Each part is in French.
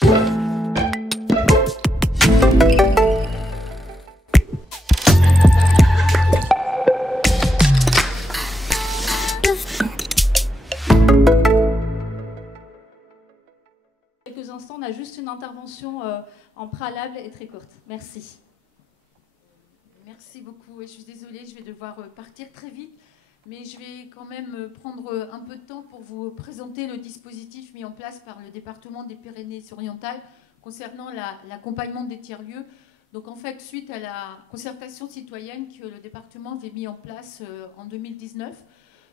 Quelques instants, on a juste une intervention en préalable et très courte. Merci. Merci beaucoup. Et je suis désolée, je vais devoir partir très vite, mais je vais quand même prendre un peu de temps pour vous présenter le dispositif mis en place par le département des Pyrénées-Orientales concernant l'accompagnement des tiers-lieux. Donc en fait, suite à la concertation citoyenne que le département avait mis en place en 2019,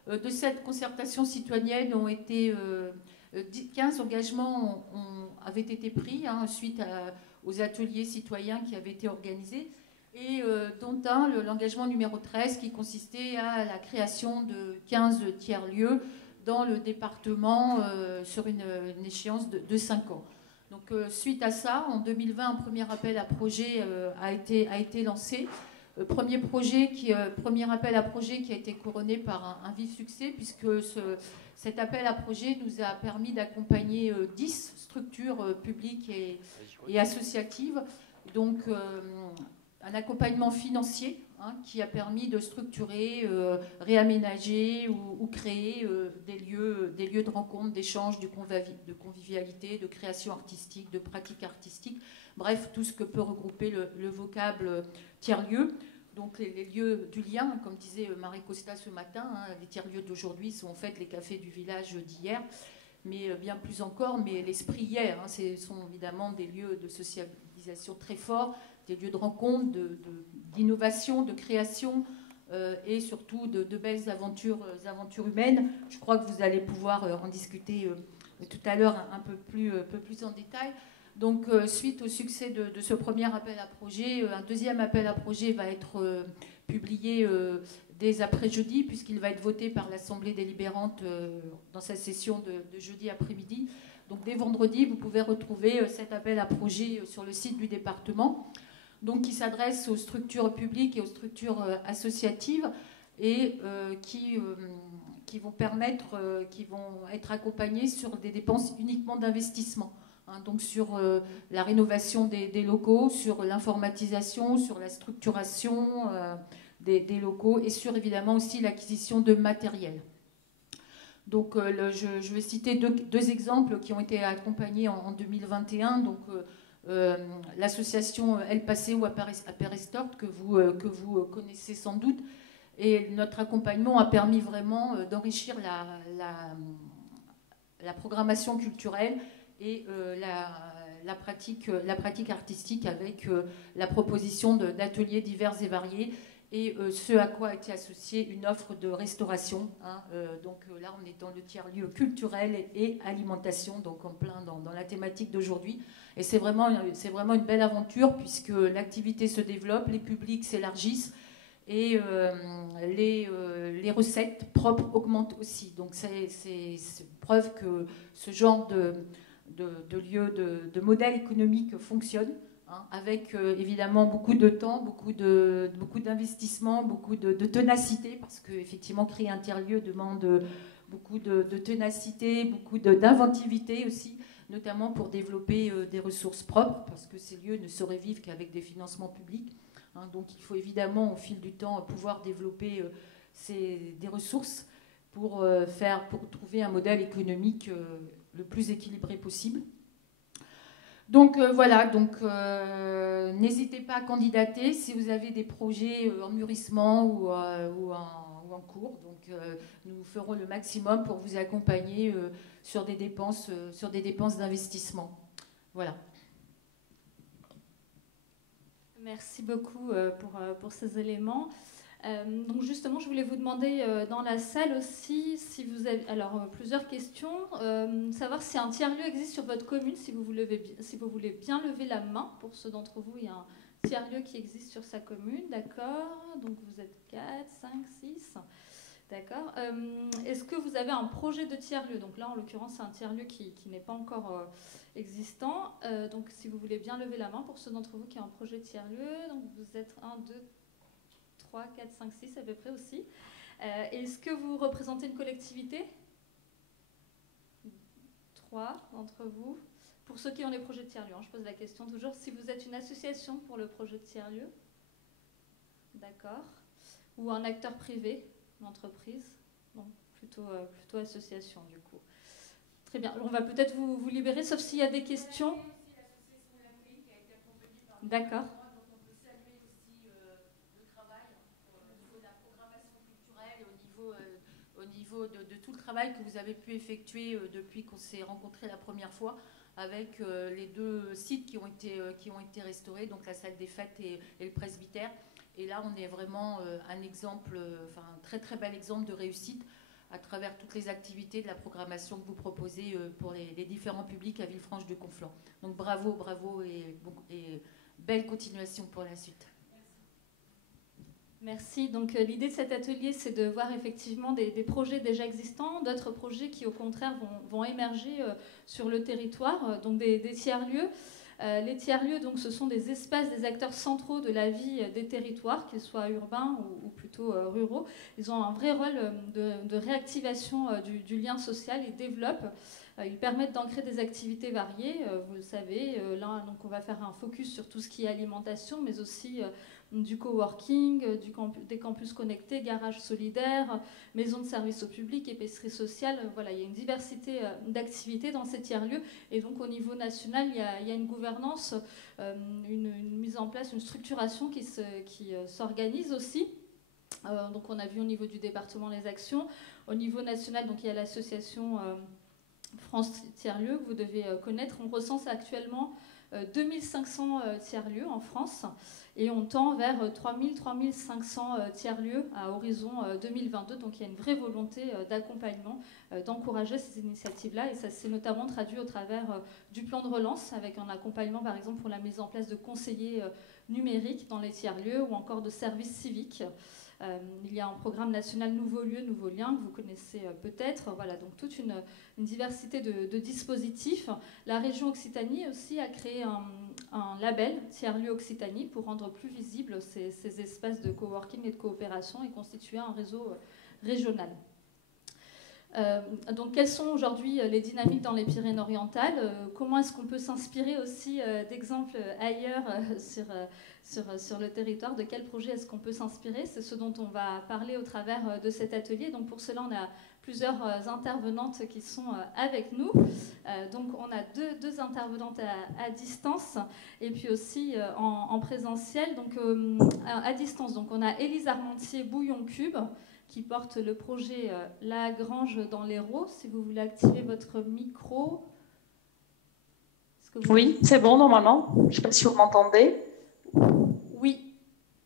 de cette concertation citoyenne ont été 15 engagements avaient été pris suite aux ateliers citoyens qui avaient été organisés, et dont l'engagement numéro 13 qui consistait à la création de 15 tiers-lieux dans le département sur une échéance de 5 ans. Donc suite à ça, en 2020, un premier appel à projet a été lancé. Premier appel à projet qui a été couronné par un vif succès, puisque cet appel à projet nous a permis d'accompagner 10 structures publiques et associatives. Donc un accompagnement financier qui a permis de structurer, réaménager ou créer des lieux de rencontre, d'échange, de convivialité, de création artistique, de pratique artistique. Bref, tout ce que peut regrouper le vocable tiers-lieu. Donc les lieux du lien, comme disait Marie Costa ce matin, les tiers-lieux d'aujourd'hui sont en fait les cafés du village d'hier, mais bien plus encore, mais l'esprit hier, ce sont évidemment des lieux de socialisation très forts, des lieux de rencontre, d'innovation, de création et surtout de belles aventures humaines. Je crois que vous allez pouvoir en discuter tout à l'heure un peu plus en détail. Donc, suite au succès de ce premier appel à projet, un deuxième appel à projet va être publié dès après-jeudi, puisqu'il va être voté par l'Assemblée délibérante dans sa session de jeudi après-midi. Donc, dès vendredi, vous pouvez retrouver cet appel à projet sur le site du département, donc qui s'adresse aux structures publiques et aux structures associatives et qui vont être accompagnées sur des dépenses uniquement d'investissement. Donc sur la rénovation des locaux, sur l'informatisation, sur la structuration des locaux et sur évidemment aussi l'acquisition de matériel. Donc je vais citer deux exemples qui ont été accompagnés en 2021. Donc l'association El Paseo à Perestort que vous connaissez sans doute. Et notre accompagnement a permis vraiment d'enrichir la programmation culturelle et la pratique artistique avec la proposition d'ateliers divers et variés, et ce à quoi a été associée une offre de restauration. Donc là, on est dans le tiers-lieu culturel et alimentation, donc en plein dans la thématique d'aujourd'hui. Et c'est vraiment une belle aventure, puisque l'activité se développe, les publics s'élargissent, et les recettes propres augmentent aussi. Donc c'est preuve que ce genre de lieu, de modèle économique fonctionne, avec évidemment beaucoup de temps, beaucoup d'investissement, beaucoup de ténacité, parce qu'effectivement créer un tiers-lieu demande beaucoup de ténacité, beaucoup d'inventivité aussi, notamment pour développer des ressources propres, parce que ces lieux ne sauraient vivre qu'avec des financements publics. Donc il faut évidemment au fil du temps pouvoir développer des ressources pour trouver un modèle économique le plus équilibré possible. Donc voilà, n'hésitez pas à candidater si vous avez des projets en mûrissement ou en cours. Donc nous ferons le maximum pour vous accompagner sur des dépenses d'investissement. Voilà. Merci beaucoup pour ces éléments. Donc justement, je voulais vous demander dans la salle aussi si vous avez plusieurs questions. Savoir si un tiers-lieu existe sur votre commune, si vous voulez bien lever la main. Pour ceux d'entre vous, il y a un tiers-lieu qui existe sur sa commune, d'accord. Donc vous êtes 4, 5, 6, d'accord. Est-ce que vous avez un projet de tiers-lieu? Donc là, en l'occurrence, c'est un tiers-lieu qui n'est pas encore existant. Donc si vous voulez bien lever la main pour ceux d'entre vous qui ont un projet de tiers-lieu. Donc vous êtes 1, 2, 3, 4, 5, 6 à peu près aussi. Est-ce que vous représentez une collectivité? 3 d'entre vous. Pour ceux qui ont les projets de tiers-lieux, hein, je pose la question toujours, si vous êtes une association pour le projet de tiers-lieu, d'accord, ou un acteur privé, une entreprise, non, plutôt association du coup. Très bien, on va peut-être vous libérer, sauf s'il y a des questions. D'accord. Au niveau de tout le travail que vous avez pu effectuer depuis qu'on s'est rencontrés la première fois avec les deux sites qui ont été restaurés, donc la salle des fêtes et le presbytère. Et là, on est vraiment un exemple, un très très bel exemple de réussite à travers toutes les activités de la programmation que vous proposez pour les différents publics à Villefranche-de-Conflans. Donc bravo, bravo et belle continuation pour la suite. Merci. Donc l'idée de cet atelier, c'est de voir effectivement des projets déjà existants, d'autres projets qui au contraire vont émerger sur le territoire, donc des tiers-lieux. Les tiers-lieux, donc, ce sont des espaces, des acteurs centraux de la vie des territoires, qu'ils soient urbains ou plutôt ruraux. Ils ont un vrai rôle de réactivation du lien social. Ils développent, ils permettent d'ancrer des activités variées. Vous le savez, là, donc, on va faire un focus sur tout ce qui est alimentation, mais aussi du coworking, des campus connectés, garages solidaires, maisons de services au public, épicerie sociale. Voilà, il y a une diversité d'activités dans ces tiers-lieux. Et donc, au niveau national, il y a une gouvernance, une mise en place, une structuration qui s'organise aussi. Donc, on a vu au niveau du département les actions. Au niveau national, donc, il y a l'association France Tiers-Lieux que vous devez connaître. On recense actuellement 2500 tiers-lieux en France et on tend vers 3500 tiers-lieux à horizon 2022. Donc il y a une vraie volonté d'accompagnement, d'encourager ces initiatives-là et ça s'est notamment traduit au travers du plan de relance avec un accompagnement par exemple pour la mise en place de conseillers numériques dans les tiers-lieux ou encore de services civiques. Il y a un programme national Nouveaux lieux, Nouveaux liens, que vous connaissez peut-être. Voilà, donc toute une diversité de dispositifs. La région Occitanie aussi a créé un label Tiers-lieux Occitanie pour rendre plus visibles ces espaces de coworking et de coopération et constituer un réseau régional. Donc, quelles sont aujourd'hui les dynamiques dans les Pyrénées-Orientales? Comment est-ce qu'on peut s'inspirer aussi d'exemples ailleurs sur le territoire? De quel projet est-ce qu'on peut s'inspirer? C'est ce dont on va parler au travers de cet atelier. Donc, pour cela, on a plusieurs intervenantes qui sont avec nous. Donc, on a deux intervenantes à distance et puis aussi en présentiel. Donc, à distance, donc, on a Élise Armentier Bouillon Cube, qui porte le projet La Grange dans l'Hérault. Si vous voulez activer votre micro. Oui, c'est bon normalement. Je ne sais pas si vous m'entendez. Oui.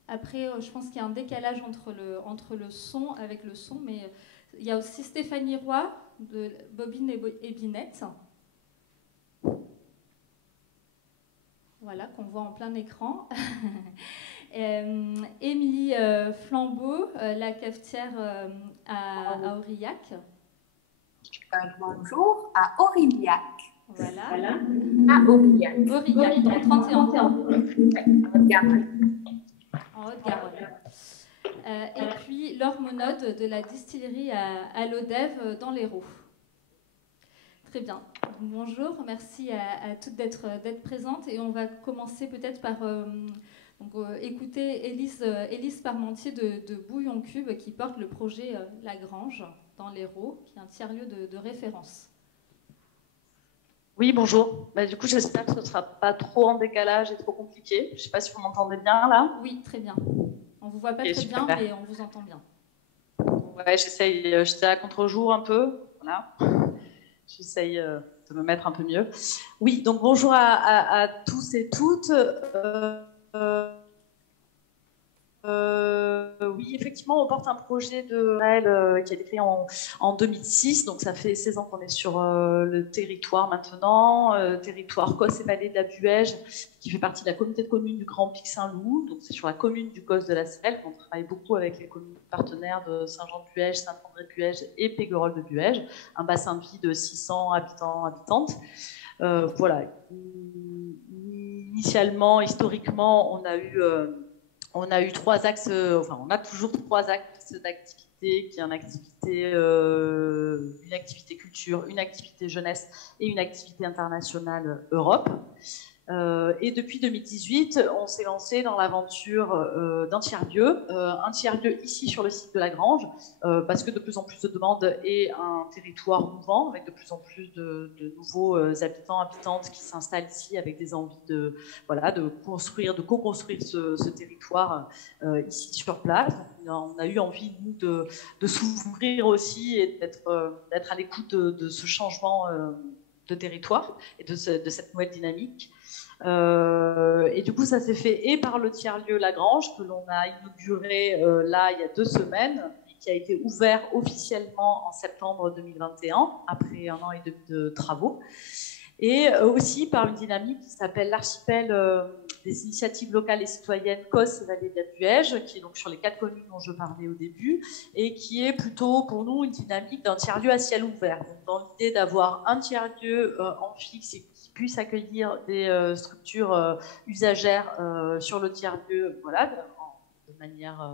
Après, je pense qu'il y a un décalage entre le son, avec le son, mais il y a aussi Stéphanie Roy de Bobine et Binette. Voilà, qu'on voit en plein écran. Émilie Flambeau, la cafetière à Aurillac. Bonjour, à Aurillac. Voilà. À Aurillac. Aurillac, dans 31. En Haute-Garonne. En Haute-Garonne. Et puis Laure Monod de la distillerie à l'Odève dans l'Hérault. Très bien. Bonjour, merci à toutes d'être présentes. Et on va commencer peut-être par écouter Élise Parmentier de Bouillon Cube qui porte le projet La Grange dans l'Hérault, qui est un tiers-lieu de référence. Oui, bonjour. Du coup, j'espère que ce ne sera pas trop en décalage et trop compliqué. Je ne sais pas si vous m'entendez bien là. Oui, très bien. On ne vous voit pas très bien, mais on vous entend bien. Ouais, j'essaye à contre-jour un peu. Voilà. J'essaye de me mettre un peu mieux. Oui, donc bonjour à tous et toutes. Oui, effectivement, on porte un projet de Noël qui a été créé en 2006, donc ça fait 16 ans qu'on est sur le territoire maintenant, territoire Cos et Vallée de la Buège, qui fait partie de la communauté de communes du Grand Pic Saint-Loup, donc c'est sur la commune du Cos de la Selle. On travaille beaucoup avec les communes partenaires de Saint-Jean-de-Buège, Saint-André-de-Buège et Péguerolles de Buège, un bassin de vie de 600 habitantes. Voilà. Initialement, historiquement, on a eu 3 axes, on a toujours 3 axes d'activité activités, qui est une activité culture, une activité jeunesse et une activité internationale Europe. Et depuis 2018, on s'est lancé dans l'aventure d'un tiers-lieu, ici sur le site de la Grange, parce que de plus en plus de demandes et un territoire mouvant, avec de plus en plus de nouveaux habitants, habitantes qui s'installent ici avec des envies de construire, de co-construire ce territoire ici sur place. On a eu envie, nous, de s'ouvrir aussi et d'être à l'écoute de ce changement de territoire et de cette nouvelle dynamique. Et du coup, ça s'est fait et par le tiers-lieu La Grange, que l'on a inauguré là il y a 2 semaines, et qui a été ouvert officiellement en septembre 2021, après 1 an et demi de travaux. Et aussi par une dynamique qui s'appelle l'archipel des initiatives locales et citoyennes COS et Vallée de la Buège, qui est donc sur les 4 communes dont je parlais au début, et qui est plutôt pour nous une dynamique d'un tiers-lieu à ciel ouvert. Donc, dans l'idée d'avoir un tiers-lieu en fixe et qui puisse accueillir des structures usagères sur le tiers-lieu, voilà, de manière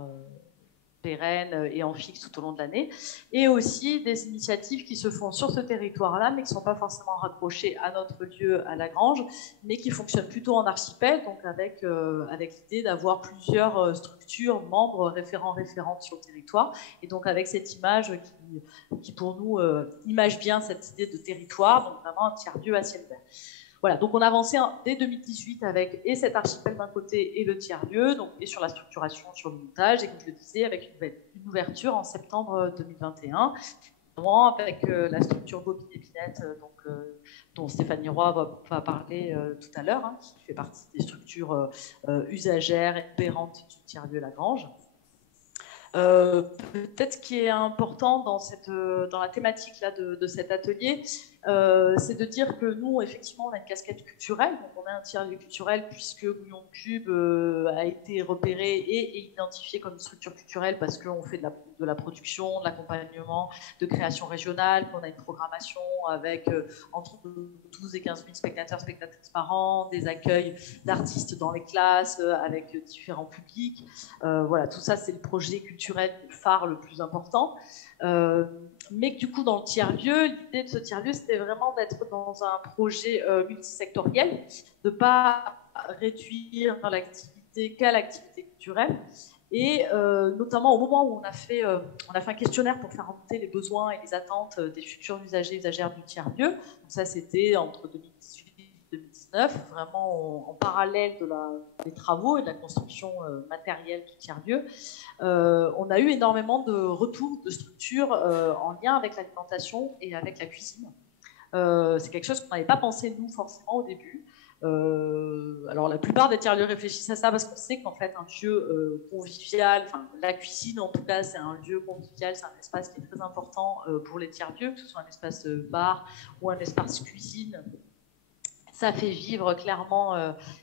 pérenne et en fixe tout au long de l'année, et aussi des initiatives qui se font sur ce territoire-là, mais qui ne sont pas forcément raccrochées à notre lieu, à la Grange, mais qui fonctionnent plutôt en archipel, donc avec l'idée d'avoir plusieurs structures, membres, référentes sur le territoire, et donc avec cette image qui pour nous, image bien cette idée de territoire, donc vraiment un tiers-lieu à ciel ouvert. Voilà, donc on a avancé dès 2018 avec et cet archipel d'un côté et le tiers-lieu, donc et sur la structuration, sur le montage, et comme je le disais, avec une ouverture en septembre 2021, avec la structure Bobine et Binette, dont Stéphanie Roy va parler tout à l'heure, qui fait partie des structures usagères et opérantes du tiers-lieu La Grange. Peut-être ce qui est important dans la thématique là, de cet atelier, c'est de dire que nous, effectivement, on a une casquette culturelle, donc on a un tiers-lieu culturel puisque Bouillon de Cube a été repéré et identifié comme une structure culturelle parce qu'on fait de la production, de l'accompagnement, de création régionale, qu'on a une programmation avec entre 12 et 15 000 spectatrices par an, des accueils d'artistes dans les classes avec différents publics. Voilà, tout ça, c'est le projet culturel phare le plus important. Mais du coup, dans le tiers-lieu, l'idée de ce tiers-lieu, c'était vraiment d'être dans un projet multisectoriel, de ne pas réduire l'activité qu'à l'activité culturelle. Et notamment au moment où on a fait un questionnaire pour faire remonter les besoins et les attentes des futurs usagers et usagères du tiers-lieu. Donc ça, c'était entre 2018 et 2019, vraiment en parallèle des travaux et de la construction matérielle du tiers-lieu. On a eu énormément de retours de structures en lien avec l'alimentation et avec la cuisine. C'est quelque chose qu'on n'avait pas pensé, nous, forcément, au début. Alors la plupart des tiers-lieux réfléchissent à ça parce qu'on sait qu'en fait un lieu convivial, enfin la cuisine en tout cas c'est un lieu convivial, c'est un espace qui est très important pour les tiers-lieux, que ce soit un espace bar ou un espace cuisine, ça fait vivre clairement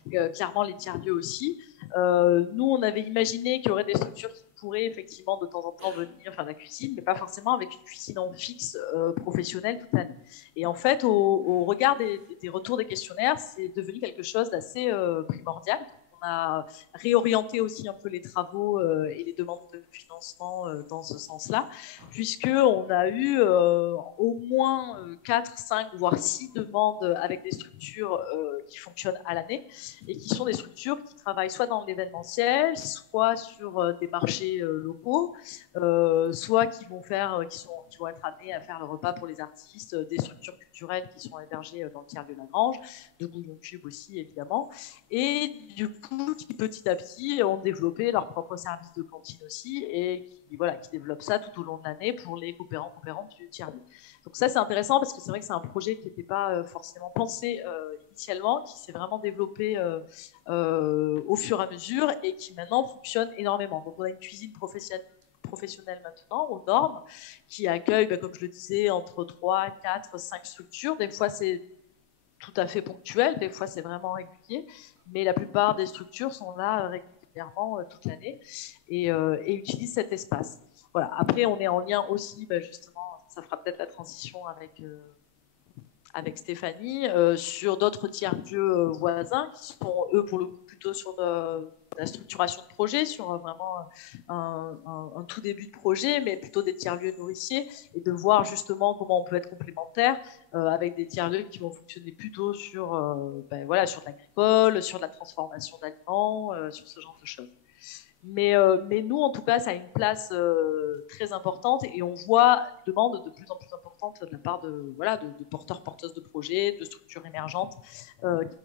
les tiers-lieux aussi. Nous on avait imaginé qu'il y aurait des structures qui pourraient effectivement de temps en temps venir faire de la cuisine, mais pas forcément avec une cuisine en fixe professionnelle toute l'année. Et en fait, au regard des retours des questionnaires, c'est devenu quelque chose d'assez primordial. On a réorienté aussi un peu les travaux et les demandes de financement dans ce sens-là, puisqu'on a eu au moins 4, 5, voire 6 demandes avec des structures qui fonctionnent à l'année et qui sont des structures qui travaillent soit dans l'événementiel, soit sur des marchés locaux, soit qui vont être amenés à faire le repas pour les artistes, des structures culturelles qui sont hébergées dans le tiers-lieu de la Grange, de Bouillon Cube aussi évidemment, et du coup qui petit à petit ont développé leur propre service de cantine aussi et qui développent ça tout au long de l'année pour les coopérantes du tiers-lieu. Donc ça c'est intéressant parce que c'est vrai que c'est un projet qui n'était pas forcément pensé initialement, qui s'est vraiment développé au fur et à mesure et qui maintenant fonctionne énormément. Donc on a une cuisine professionnelle maintenant, aux normes, qui accueille, comme je le disais, entre 3, 4, 5 structures. Des fois c'est tout à fait ponctuel, des fois c'est vraiment régulier, mais la plupart des structures sont là régulièrement toute l'année et utilisent cet espace. Voilà. Après on est en lien aussi, justement, ça fera peut-être la transition avec Stéphanie sur d'autres tiers-lieux voisins qui sont, eux, pour le coup, plutôt sur la structuration de projet, sur vraiment un tout début de projet, mais plutôt des tiers-lieux nourriciers, et de voir justement comment on peut être complémentaire avec des tiers-lieux qui vont fonctionner plutôt sur, voilà, sur de l'agricole, sur de la transformation d'aliments, sur ce genre de choses. Mais nous, en tout cas, ça a une place très importante et on voit une demande de plus en plus importante de la part de porteurs, porteuses de projets, de structures émergentes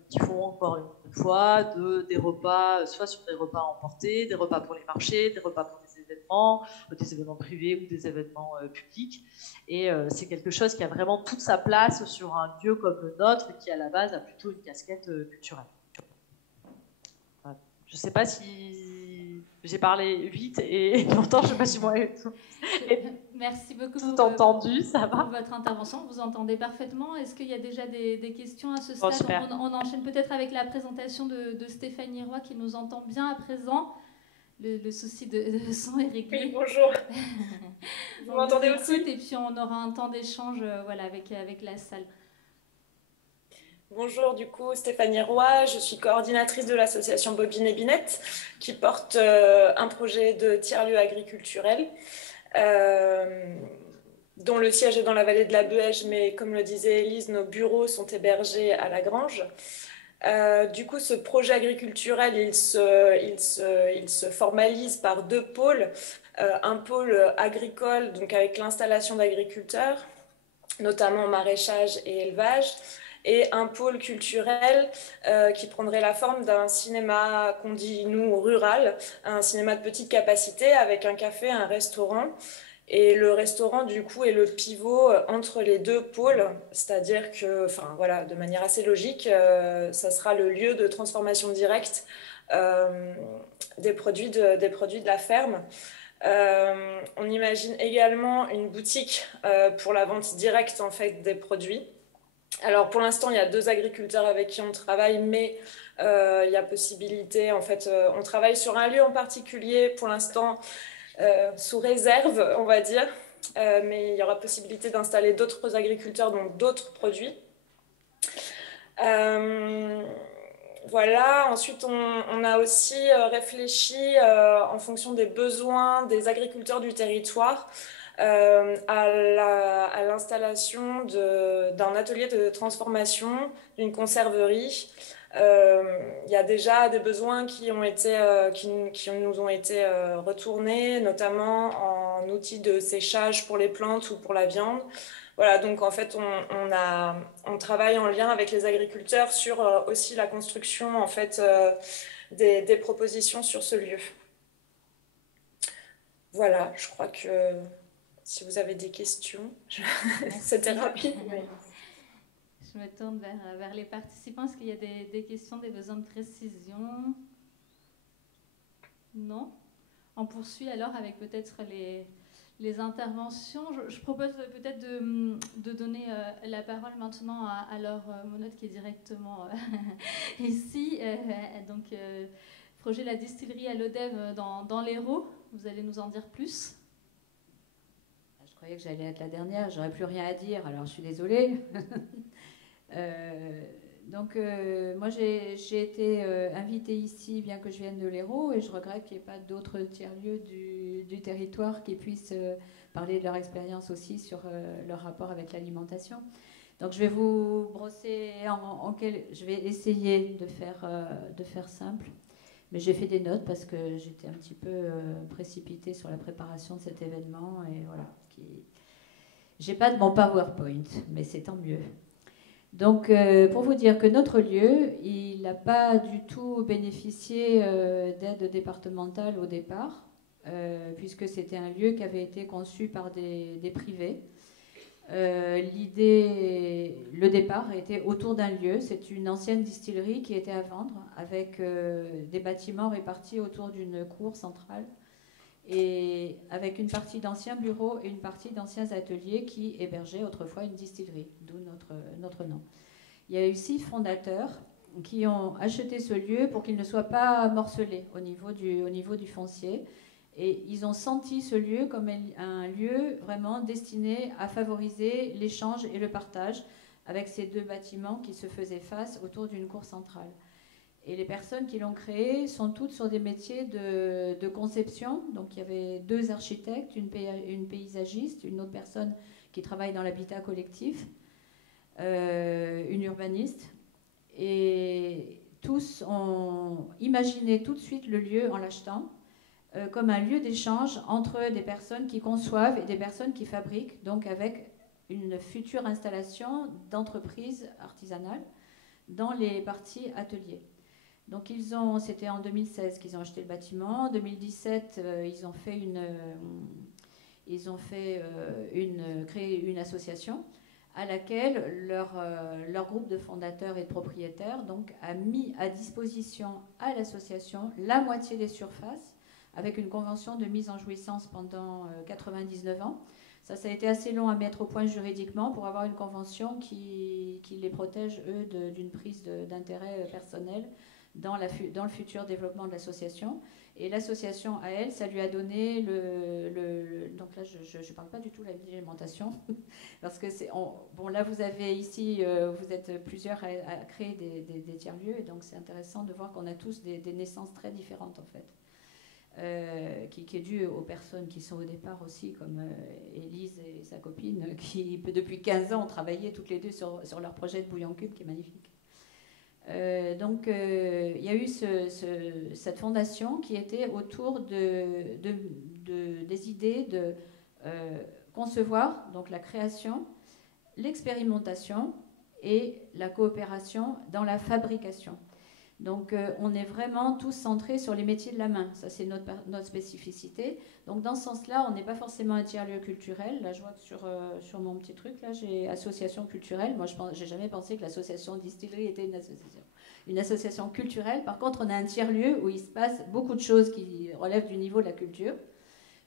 qui font encore une fois des repas, soit sur des repas emportés, des repas pour les marchés, des repas pour des événements privés ou des événements publics. Et c'est quelque chose qui a vraiment toute sa place sur un lieu comme le nôtre qui, à la base, a plutôt une casquette culturelle. Voilà. Je ne sais pas si j'ai parlé vite et longtemps, je ne sais pas si moi merci beaucoup tout entendu, ça va pour votre intervention. Vous entendez parfaitement. Est-ce qu'il y a déjà des questions à ce stade? On enchaîne peut-être avec la présentation de Stéphanie Roy qui nous entend bien à présent. Le souci de son est réglé. Oui, bonjour. Vous m'entendez aussi? Et puis on aura un temps d'échange voilà, avec la salle. Bonjour, du coup, Stéphanie Roy, je suis coordinatrice de l'association Bobine et Binette qui porte un projet de tiers-lieu agriculturel dont le siège est dans la vallée de la Buège, mais comme le disait Élise, nos bureaux sont hébergés à La Grange. Du coup, ce projet agriculturel, il se formalise par deux pôles. Un pôle agricole, donc avec l'installation d'agriculteurs, notamment maraîchage et élevage, et un pôle culturel qui prendrait la forme d'un cinéma qu'on dit, nous, rural, un cinéma de petite capacité avec un café, un restaurant. Et le restaurant, du coup, est le pivot entre les deux pôles, c'est-à-dire que, enfin, voilà, de manière assez logique, ça sera le lieu de transformation directe des produits de la ferme. On imagine également une boutique pour la vente directe, en fait, des produits. Alors, pour l'instant, il y a 2 agriculteurs avec qui on travaille, mais il y a possibilité, en fait, on travaille sur un lieu en particulier, pour l'instant, sous réserve, on va dire, mais il y aura possibilité d'installer d'autres agriculteurs, donc d'autres produits. Voilà, ensuite on a aussi réfléchi en fonction des besoins des agriculteurs du territoire à l'installation d'un atelier de transformation, d'une conserverie. Il y a déjà des besoins qui nous ont été retournés, notamment en outils de séchage pour les plantes ou pour la viande. Voilà, donc en fait, on travaille en lien avec les agriculteurs sur aussi la construction en fait, des propositions sur ce lieu. Voilà, je crois que si vous avez des questions, c'était rapide. Mais... Je me tourne vers les participants. Est-ce qu'il y a des questions, des besoins de précision? Non? On poursuit alors avec peut-être les interventions. Je propose peut-être de donner la parole maintenant à Laure Monotte qui est directement ici. Donc, projet La Distillerie à l'Odève dans l'Hérault. Vous allez nous en dire plus? Je croyais que j'allais être la dernière. J'aurais plus rien à dire, alors je suis désolée. Moi j'ai été invitée ici bien que je vienne de l'Hérault et je regrette qu'il n'y ait pas d'autres tiers-lieux du territoire qui puissent parler de leur expérience aussi sur leur rapport avec l'alimentation. Donc je vais vous brosser je vais essayer de faire simple, mais j'ai fait des notes parce que j'étais un petit peu précipitée sur la préparation de cet événement et voilà. J'ai pas de mon PowerPoint, mais c'est tant mieux. Donc, pour vous dire que notre lieu, il n'a pas du tout bénéficié d'aide départementale au départ, puisque c'était un lieu qui avait été conçu par des privés. Le départ était autour d'un lieu. C'est une ancienne distillerie qui était à vendre, avec des bâtiments répartis autour d'une cour centrale, et avec une partie d'anciens bureaux et une partie d'anciens ateliers qui hébergeaient autrefois une distillerie, d'où notre nom. Il y a eu 6 fondateurs qui ont acheté ce lieu pour qu'il ne soit pas morcelé au niveau du foncier. Et ils ont senti ce lieu comme un lieu vraiment destiné à favoriser l'échange et le partage avec ces deux bâtiments qui se faisaient face autour d'une cour centrale. Et les personnes qui l'ont créé sont toutes sur des métiers de conception. Donc il y avait 2 architectes, une paysagiste, une autre personne qui travaille dans l'habitat collectif, une urbaniste. Et tous ont imaginé tout de suite le lieu en l'achetant comme un lieu d'échange entre des personnes qui conçoivent et des personnes qui fabriquent, donc avec une future installation d'entreprise artisanale dans les parties ateliers. Donc c'était en 2016 qu'ils ont acheté le bâtiment. En 2017, ils ont créé une association à laquelle leur groupe de fondateurs et de propriétaires donc, a mis à disposition à l'association la moitié des surfaces avec une convention de mise en jouissance pendant 99 ans. Ça a été assez long à mettre au point juridiquement pour avoir une convention qui les protège, eux, d'une prise d'intérêt personnel dans le futur développement de l'association. Et l'association, à elle, ça lui a donné donc là, je ne parle pas du tout de l'alimentation, parce que bon, là, vous avez ici, vous êtes plusieurs à créer des tiers-lieux, et donc c'est intéressant de voir qu'on a tous des naissances très différentes, en fait. Qui est due aux personnes qui sont au départ aussi, comme Élise et sa copine, qui depuis 15 ans ont travaillé toutes les deux sur leur projet de Bouillon Cube, qui est magnifique. Donc il y a eu cette fondation qui était autour des idées de concevoir donc la création, l'expérimentation et la coopération dans la fabrication. Donc on est vraiment tous centrés sur les métiers de la main, ça c'est notre spécificité. Donc dans ce sens-là, on n'est pas forcément un tiers-lieu culturel. Là je vois que sur mon petit truc, là j'ai association culturelle. Moi j'ai jamais pensé que l'association distillerie était une association culturelle. Par contre on a un tiers-lieu où il se passe beaucoup de choses qui relèvent du niveau de la culture,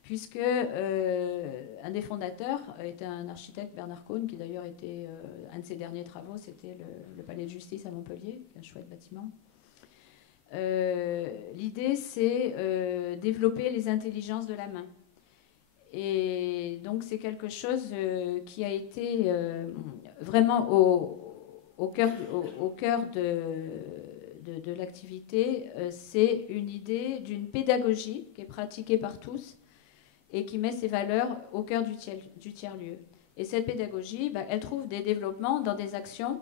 puisque un des fondateurs était un architecte, Bernard Cohn, qui d'ailleurs était un de ses derniers travaux, c'était le palais de justice à Montpellier, qui est un chouette bâtiment. L'idée, c'est développer les intelligences de la main. Et donc, c'est quelque chose qui a été vraiment au cœur de l'activité. C'est une idée d'une pédagogie qui est pratiquée par tous et qui met ses valeurs au cœur du tiers-lieu. Et cette pédagogie, elle trouve des développements dans des actions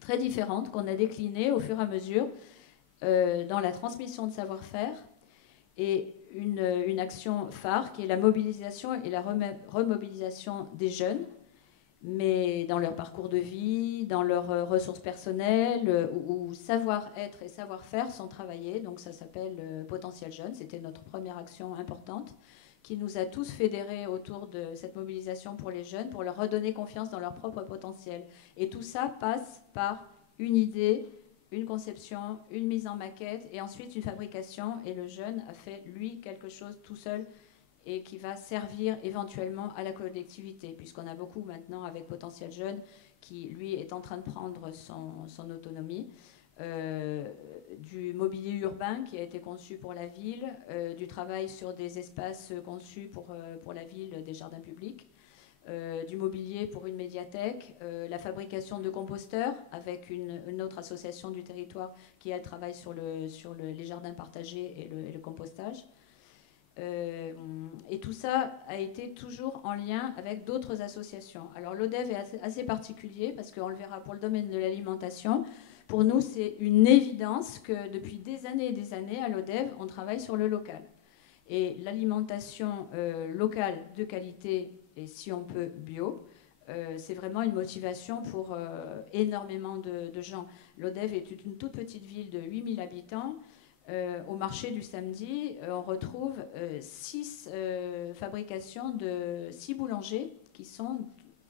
très différentes qu'on a déclinées au fur et à mesure dans la transmission de savoir-faire, et une action phare qui est la mobilisation et la remobilisation des jeunes, mais dans leur parcours de vie, dans leurs ressources personnelles, où savoir-être et savoir-faire sont travaillés. Donc ça s'appelle Potentiel Jeune. C'était notre première action importante qui nous a tous fédérés autour de cette mobilisation pour les jeunes, pour leur redonner confiance dans leur propre potentiel. Et tout ça passe par une idée, une conception, une mise en maquette et ensuite une fabrication. Et le jeune a fait, lui, quelque chose tout seul et qui va servir éventuellement à la collectivité, puisqu'on a beaucoup maintenant avec Potentiel Jeune qui, lui, est en train de prendre son autonomie. Du mobilier urbain qui a été conçu pour la ville, du travail sur des espaces conçus pour la ville, des jardins publics, du mobilier pour une médiathèque, la fabrication de composteurs avec une autre association du territoire qui elle travaille sur les jardins partagés et le compostage. Et tout ça a été toujours en lien avec d'autres associations. Alors l'ODEV est assez particulier parce qu'on le verra pour le domaine de l'alimentation. Pour nous, c'est une évidence que depuis des années et des années, à l'ODEV, on travaille sur le local. Et l'alimentation locale de qualité, et si on peut bio, c'est vraiment une motivation pour énormément de gens. L'ODEV est une toute petite ville de 8000 habitants. Au marché du samedi, on retrouve 6 fabrications de 6 boulangers qui sont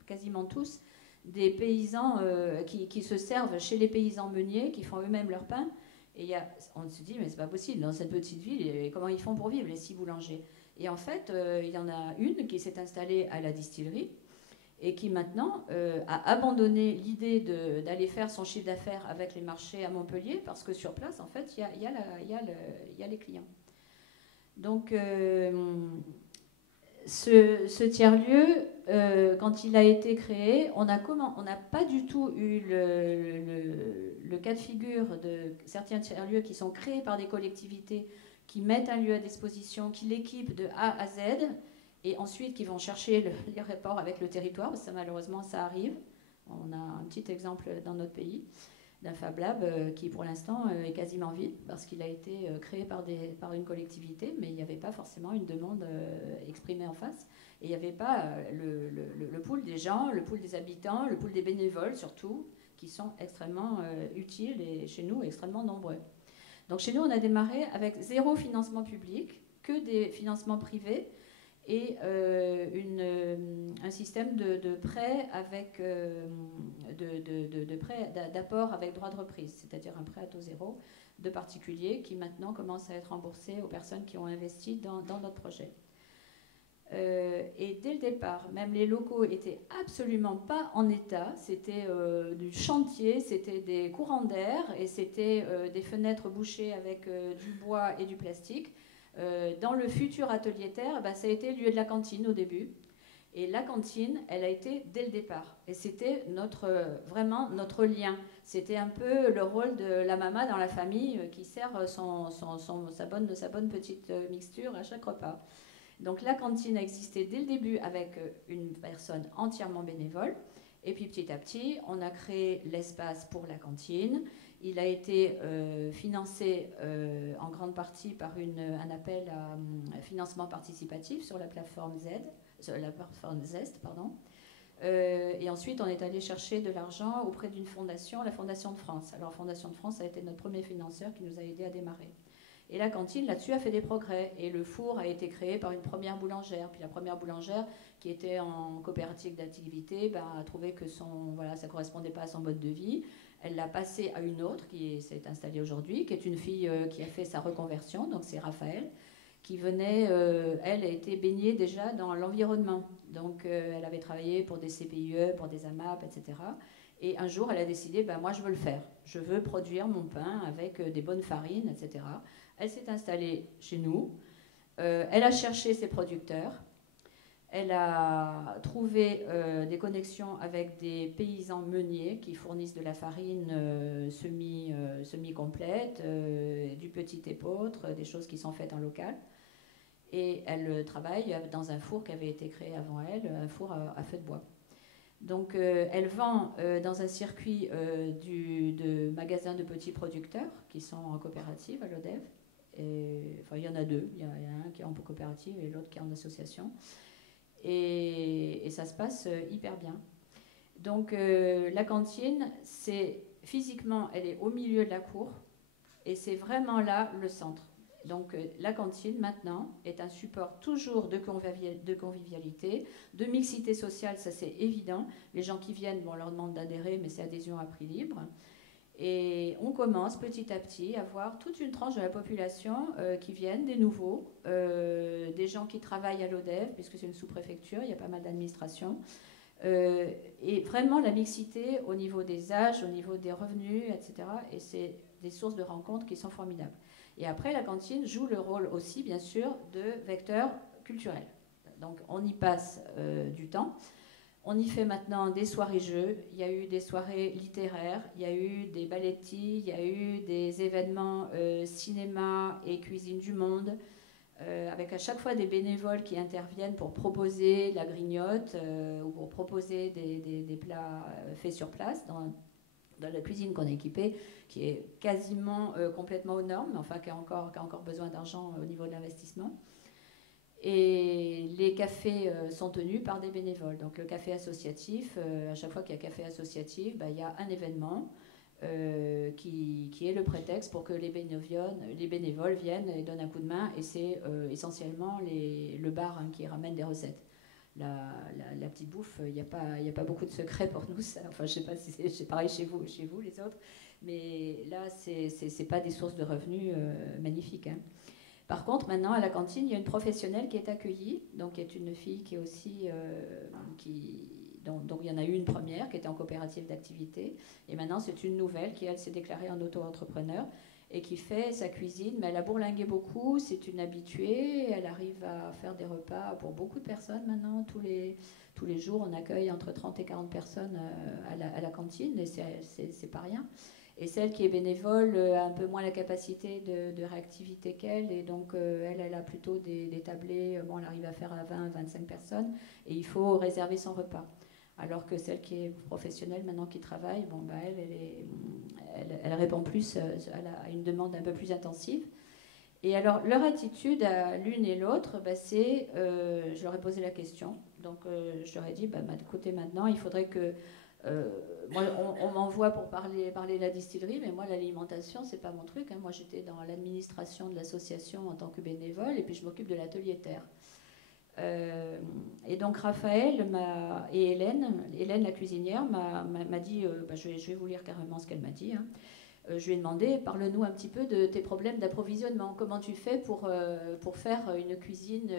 quasiment tous des paysans qui se servent chez les paysans meuniers, qui font eux-mêmes leur pain. Et on se dit, mais c'est pas possible, dans cette petite ville, comment ils font pour vivre, les 6 boulangers? Et en fait, il y en a une qui s'est installée à la distillerie et qui maintenant a abandonné l'idée d'aller faire son chiffre d'affaires avec les marchés à Montpellier, parce que sur place, en fait, il y a les clients. Donc, ce tiers-lieu, quand il a été créé, on n'a pas du tout eu le cas de figure de certains tiers-lieux qui sont créés par des collectivités, qui mettent un lieu à disposition, qui l'équipent de A à Z, et ensuite qui vont chercher les rapports avec le territoire, parce que malheureusement ça arrive. On a un petit exemple dans notre pays d'un Fab Lab qui pour l'instant est quasiment vide parce qu'il a été créé par une collectivité, mais il n'y avait pas forcément une demande exprimée en face. Et il n'y avait pas le pool des gens, le pool des habitants, le pool des bénévoles surtout, qui sont extrêmement utiles et chez nous extrêmement nombreux. Donc chez nous, on a démarré avec 0 financement public, que des financements privés et un système de prêt avec d'apport avec droit de reprise, c'est-à-dire un prêt à taux zéro de particuliers qui maintenant commence à être remboursé aux personnes qui ont investi dans notre projet. Et dès le départ, même les locaux étaient absolument pas en état. C'était du chantier, c'était des courants d'air et c'était des fenêtres bouchées avec du bois et du plastique. Dans le futur atelier terre, ça a été le lieu de la cantine au début. Et la cantine, elle a été dès le départ. Et c'était vraiment notre lien. C'était un peu le rôle de la maman dans la famille qui sert sa bonne petite mixture à chaque repas. Donc la cantine a existé dès le début avec une personne entièrement bénévole. Et puis petit à petit, on a créé l'espace pour la cantine. Il a été financé en grande partie par un appel à financement participatif sur la plateforme Zest. Et ensuite, on est allé chercher de l'argent auprès d'une fondation, la Fondation de France. Alors, Fondation de France a été notre premier financeur qui nous a aidés à démarrer. Et la cantine, là-dessus, a fait des progrès. Et le four a été créé par une première boulangère. Puis la première boulangère, qui était en coopérative d'activité, a trouvé que ça ne correspondait pas à son mode de vie. Elle l'a passé à une autre qui s'est installée aujourd'hui, qui est une fille qui a fait sa reconversion, donc c'est Raphaël, qui venait, elle a été baignée déjà dans l'environnement. Donc elle avait travaillé pour des CPIE, pour des AMAP, etc. Et un jour, elle a décidé, moi je veux le faire. Je veux produire mon pain avec des bonnes farines, etc. Elle s'est installée chez nous. Elle a cherché ses producteurs. Elle a trouvé des connexions avec des paysans meuniers qui fournissent de la farine semi-complète, du petit épeautre, des choses qui sont faites en local. Et elle travaille dans un four qui avait été créé avant elle, un four à feu de bois. Donc elle vend dans un circuit de magasins de petits producteurs qui sont en coopérative à l'ODEV. Il y en a deux, il y a un qui est en coopérative et l'autre qui est en association. Et ça se passe hyper bien. Donc la cantine, physiquement, elle est au milieu de la cour et c'est vraiment là le centre. Donc la cantine, maintenant, est un support toujours de convivialité, de mixité sociale, ça c'est évident. Les gens qui viennent, on leur demande d'adhérer, mais c'est adhésion à prix libre. Et on commence petit à petit à voir toute une tranche de la population qui viennent, des nouveaux, des gens qui travaillent à l'ODEV, puisque c'est une sous-préfecture, il y a pas mal d'administration. Et vraiment la mixité au niveau des âges, au niveau des revenus, etc. Et c'est des sources de rencontres qui sont formidables. Et après, la cantine joue le rôle aussi, bien sûr, de vecteur culturel. Donc on y passe du temps. On y fait maintenant des soirées-jeux, il y a eu des soirées littéraires, il y a eu des ballettis, il y a eu des événements cinéma et cuisine du monde, avec à chaque fois des bénévoles qui interviennent pour proposer la grignote ou pour proposer des plats faits sur place dans la cuisine qu'on a équipée, qui est quasiment complètement aux normes, mais enfin qui a encore besoin d'argent au niveau de l'investissement. Et les cafés sont tenus par des bénévoles. Donc le café associatif, à chaque fois qu'il y a café associatif, il y a un événement qui est le prétexte pour que les bénévoles viennent et donnent un coup de main. Et c'est essentiellement le bar qui ramène des recettes. La petite bouffe, il n'y a pas beaucoup de secrets pour nous. Ça. Enfin, je ne sais pas si c'est pareil chez vous les autres. Mais là, ce n'est pas des sources de revenus magnifiques. Hein. Par contre, maintenant, à la cantine, il y a une professionnelle qui est accueillie, donc qui est une fille qui est aussi... donc il y en a eu une première qui était en coopérative d'activité, et maintenant c'est une nouvelle qui, elle, s'est déclarée en auto-entrepreneur. et qui fait sa cuisine. Mais elle a bourlingué beaucoup, c'est une habituée. Elle arrive à faire des repas pour beaucoup de personnes maintenant. Tous les jours, on accueille entre 30 et 40 personnes à la cantine, et c'est pas rien. Et celle qui est bénévole a un peu moins la capacité de réactivité qu'elle, et donc elle a plutôt des tablés. Bon, elle arrive à faire à 20, 25 personnes, et il faut réserver son repas. Alors que celle qui est professionnelle maintenant, qui travaille, bon, bah, elle répond plus à une demande un peu plus intensive. Et alors, leur attitude à l'une et l'autre, bah, c'est, je leur ai posé la question, donc je leur ai dit, bah, écoutez, maintenant, il faudrait que, moi, on m'envoie pour parler de la distillerie, mais moi, l'alimentation, c'est pas mon truc, hein. Moi, j'étais dans l'administration de l'association en tant que bénévole, et puis je m'occupe de l'atelier terre. Et donc Raphaël et Hélène la cuisinière, m'a dit, bah, je vais vous lire carrément ce qu'elle m'a dit, hein. Je lui ai demandé, parle-nous un petit peu de tes problèmes d'approvisionnement. Comment tu fais pour faire une cuisine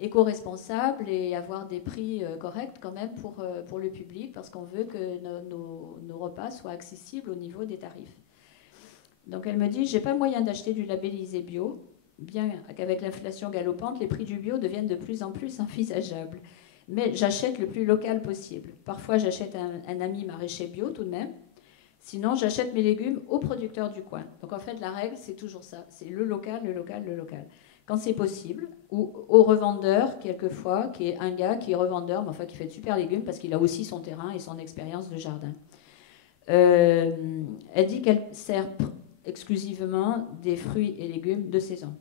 éco-responsable et avoir des prix corrects quand même pour le public, parce qu'on veut que nos repas soient accessibles au niveau des tarifs. Donc elle me dit, j'ai pas moyen d'acheter du labellisé bio, bien qu'avec l'inflation galopante, les prix du bio deviennent de plus en plus envisageables. Mais j'achète le plus local possible. Parfois, j'achète un ami maraîcher bio tout de même. Sinon, j'achète mes légumes aux producteurs du coin. Donc en fait, la règle, c'est toujours ça. C'est le local, le local, le local. Quand c'est possible, ou au revendeur, quelquefois, qui est un gars qui est revendeur, mais enfin qui fait de super légumes, parce qu'il a aussi son terrain et son expérience de jardin. Elle dit qu'elle sert exclusivement des fruits et légumes de saison.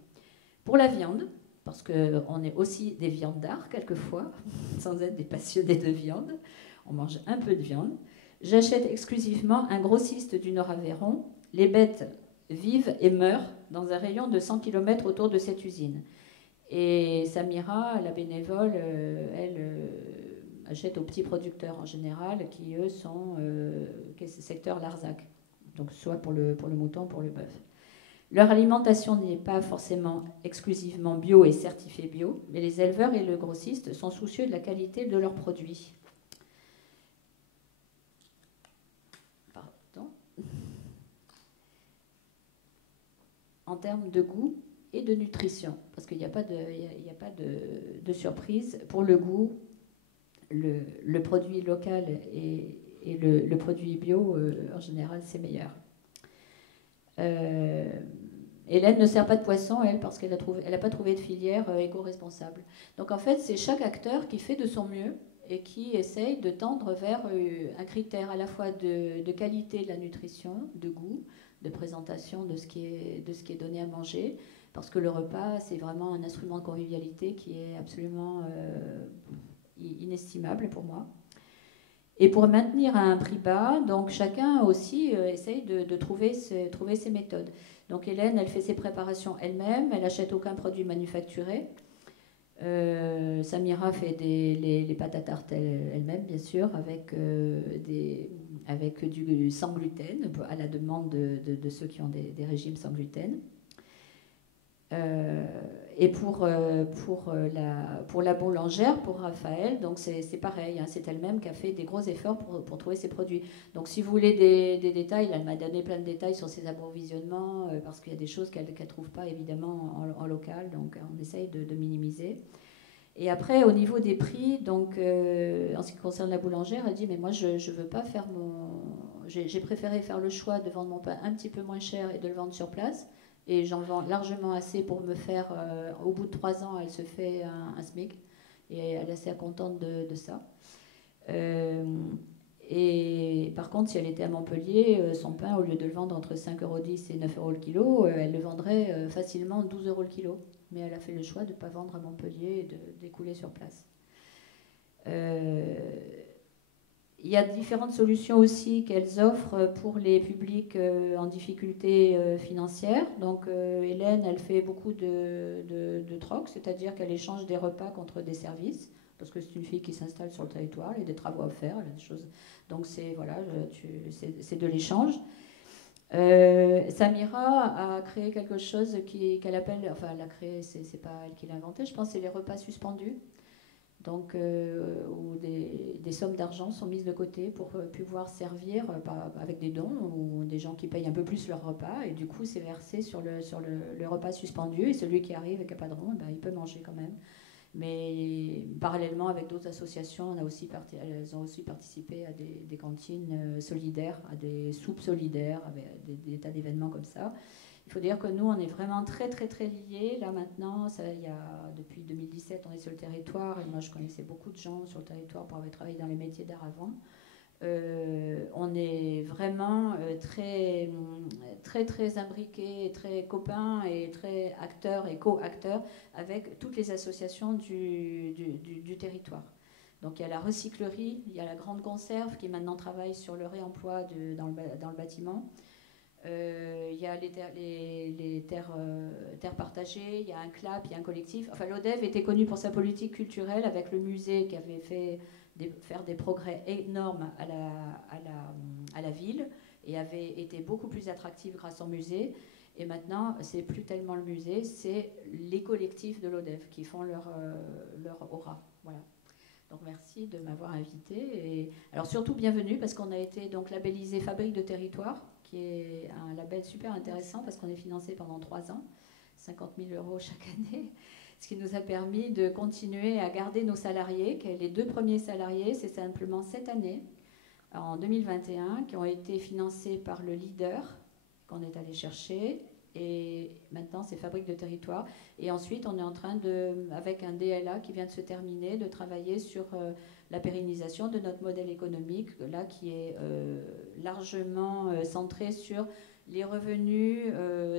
Pour la viande, parce qu'on est aussi des viandards quelquefois, sans être des passionnés de viande, on mange un peu de viande. J'achète exclusivement un grossiste du Nord-Aveyron. Les bêtes vivent et meurent dans un rayon de 100 km autour de cette usine. Et Samira, la bénévole, elle achète aux petits producteurs en général, qui eux sont secteur Larzac, donc soit pour le mouton, pour le bœuf. Leur alimentation n'est pas forcément exclusivement bio et certifiée bio, mais les éleveurs et le grossiste sont soucieux de la qualité de leurs produits. Pardon. En termes de goût et de nutrition, parce qu'il n'y a pas de surprise. Pour le goût, le produit local et le produit bio, en général, c'est meilleur. Hélène ne sert pas de poisson, elle, parce qu'elle n'a pas trouvé de filière éco-responsable. Donc en fait, c'est chaque acteur qui fait de son mieux et qui essaye de tendre vers un critère à la fois de qualité de la nutrition, de goût, de présentation de ce qui est donné à manger, parce que le repas, c'est vraiment un instrument de convivialité qui est absolument inestimable pour moi. Et pour maintenir un prix bas, donc chacun aussi essaye de trouver ses méthodes. Donc Hélène, elle fait ses préparations elle-même, elle n'achète aucun produit manufacturé. Samira fait les pâtes à tarte elle-même, bien sûr, avec du sans gluten, à la demande de ceux qui ont des régimes sans gluten. Et pour la boulangère, pour Raphaël, donc c'est pareil, hein, c'est elle-même qui a fait des gros efforts pour trouver ses produits. Donc si vous voulez des détails, elle m'a donné plein de détails sur ses approvisionnements, parce qu'il y a des choses qu'elle ne trouve pas évidemment en local, donc on essaye de minimiser. Et après, au niveau des prix, donc en ce qui concerne la boulangère, elle dit, mais moi je veux pas faire j'ai préféré faire le choix de vendre mon pain un petit peu moins cher et de le vendre sur place. Et j'en vends largement assez pour me faire, au bout de 3 ans, elle se fait un SMIC. Et elle est assez contente de ça. Et par contre, si elle était à Montpellier, son pain, au lieu de le vendre entre 5,10 € et 9 € le kilo, elle le vendrait facilement 12 € le kilo. Mais elle a fait le choix de ne pas vendre à Montpellier et d'écouler sur place. Il y a différentes solutions aussi qu'elles offrent pour les publics en difficulté financière. Donc Hélène, elle fait beaucoup de troc, c'est-à-dire qu'elle échange des repas contre des services, parce que c'est une fille qui s'installe sur le territoire, elle a des travaux à faire, elle a des choses. Donc c'est de l'échange. Samira a créé quelque chose qu'elle appelle, enfin elle a créé, c'est pas elle qui l'a inventé, je pense, c'est les repas suspendus. Donc, où des sommes d'argent sont mises de côté pour pouvoir servir avec des dons ou des gens qui payent un peu plus leur repas. Et du coup, c'est versé sur le repas suspendu. Et celui qui arrive et qui n'a pas de rond, il peut manger quand même. Mais parallèlement, avec d'autres associations, elles ont aussi participé à des cantines solidaires, à des soupes solidaires, avec des tas d'événements comme ça. Il faut dire que nous, on est vraiment très, très, très liés. Là, maintenant, depuis 2017, on est sur le territoire. Et moi, je connaissais beaucoup de gens sur le territoire pour avoir travaillé dans les métiers d'art avant. On est vraiment très, très, très imbriqués, très copains et très acteurs et co-acteurs avec toutes les associations du territoire. Donc, il y a la recyclerie, il y a la grande conserve qui maintenant travaille sur le réemploi dans le bâtiment. Il y a les terres partagées, il y a un CLAP, il y a un collectif. Enfin, l'ODEV était connu pour sa politique culturelle avec le musée qui avait fait faire des progrès énormes à la ville et avait été beaucoup plus attractif grâce au musée. Et maintenant, c'est plus tellement le musée, c'est les collectifs de l'ODEV qui font leur aura. Voilà. Donc merci de m'avoir invité. Et alors surtout bienvenue parce qu'on a été donc labellisé Fabrique de territoire, qui est un label super intéressant parce qu'on est financé pendant 3 ans, 50 000 € chaque année, ce qui nous a permis de continuer à garder nos salariés. Les 2 premiers salariés, c'est simplement cette année, en 2021, qui ont été financés par le leader qu'on est allé chercher. Et maintenant, c'est Fabrique de territoire. Et ensuite, on est en train avec un DLA qui vient de se terminer, de travailler sur la pérennisation de notre modèle économique, là, qui est largement centré sur les revenus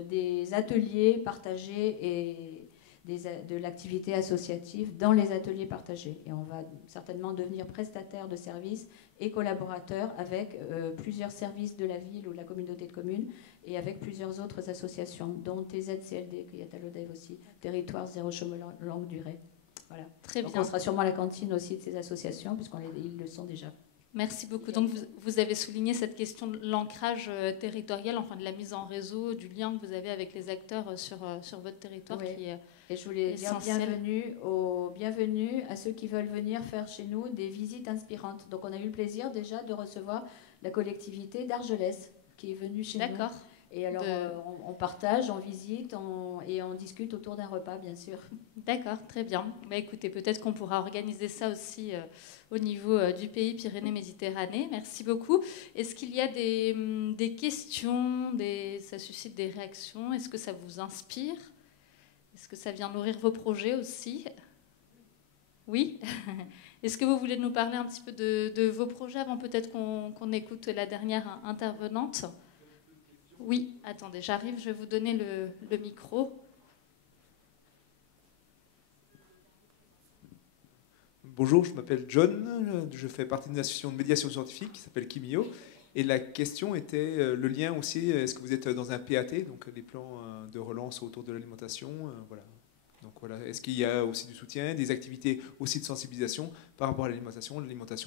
des ateliers partagés et de l'activité associative dans les ateliers partagés. Et on va certainement devenir prestataire de services et collaborateur avec plusieurs services de la ville ou de la communauté de communes et avec plusieurs autres associations, dont TZCLD, qui est à l'ODEV aussi, Territoire Zéro Chômage Longue Durée. Voilà. Très Donc bien. on sera sûrement à la cantine aussi de ces associations, puisqu'ils le sont déjà. Merci beaucoup. Donc, vous avez souligné cette question de l'ancrage territorial, enfin de la mise en réseau, du lien que vous avez avec les acteurs sur votre territoire, Oui. qui est Et je voulais dire bienvenue à ceux qui veulent venir faire chez nous des visites inspirantes. Donc, on a eu le plaisir déjà de recevoir la collectivité d'Argelès, qui est venue chez nous. D'accord. Et alors, on partage, on visite et on discute autour d'un repas, bien sûr. D'accord, très bien. Bah, écoutez, peut-être qu'on pourra organiser ça aussi au niveau du pays Pyrénées-Méditerranée. Merci beaucoup. Est-ce qu'il y a des questions, ça suscite des réactions? Est-ce que ça vous inspire? Est-ce que ça vient nourrir vos projets aussi? Oui. Est-ce que vous voulez nous parler un petit peu de vos projets avant peut-être qu'on écoute la dernière intervenante? Oui, attendez, j'arrive, je vais vous donner le micro. Bonjour, je m'appelle John, je fais partie d'une association de médiation scientifique qui s'appelle Kimio. Et la question était le lien aussi, est-ce que vous êtes dans un PAT, donc les plans de relance autour de l'alimentation, voilà. Donc voilà, est-ce qu'il y a aussi du soutien, des activités aussi de sensibilisation par rapport à l'alimentation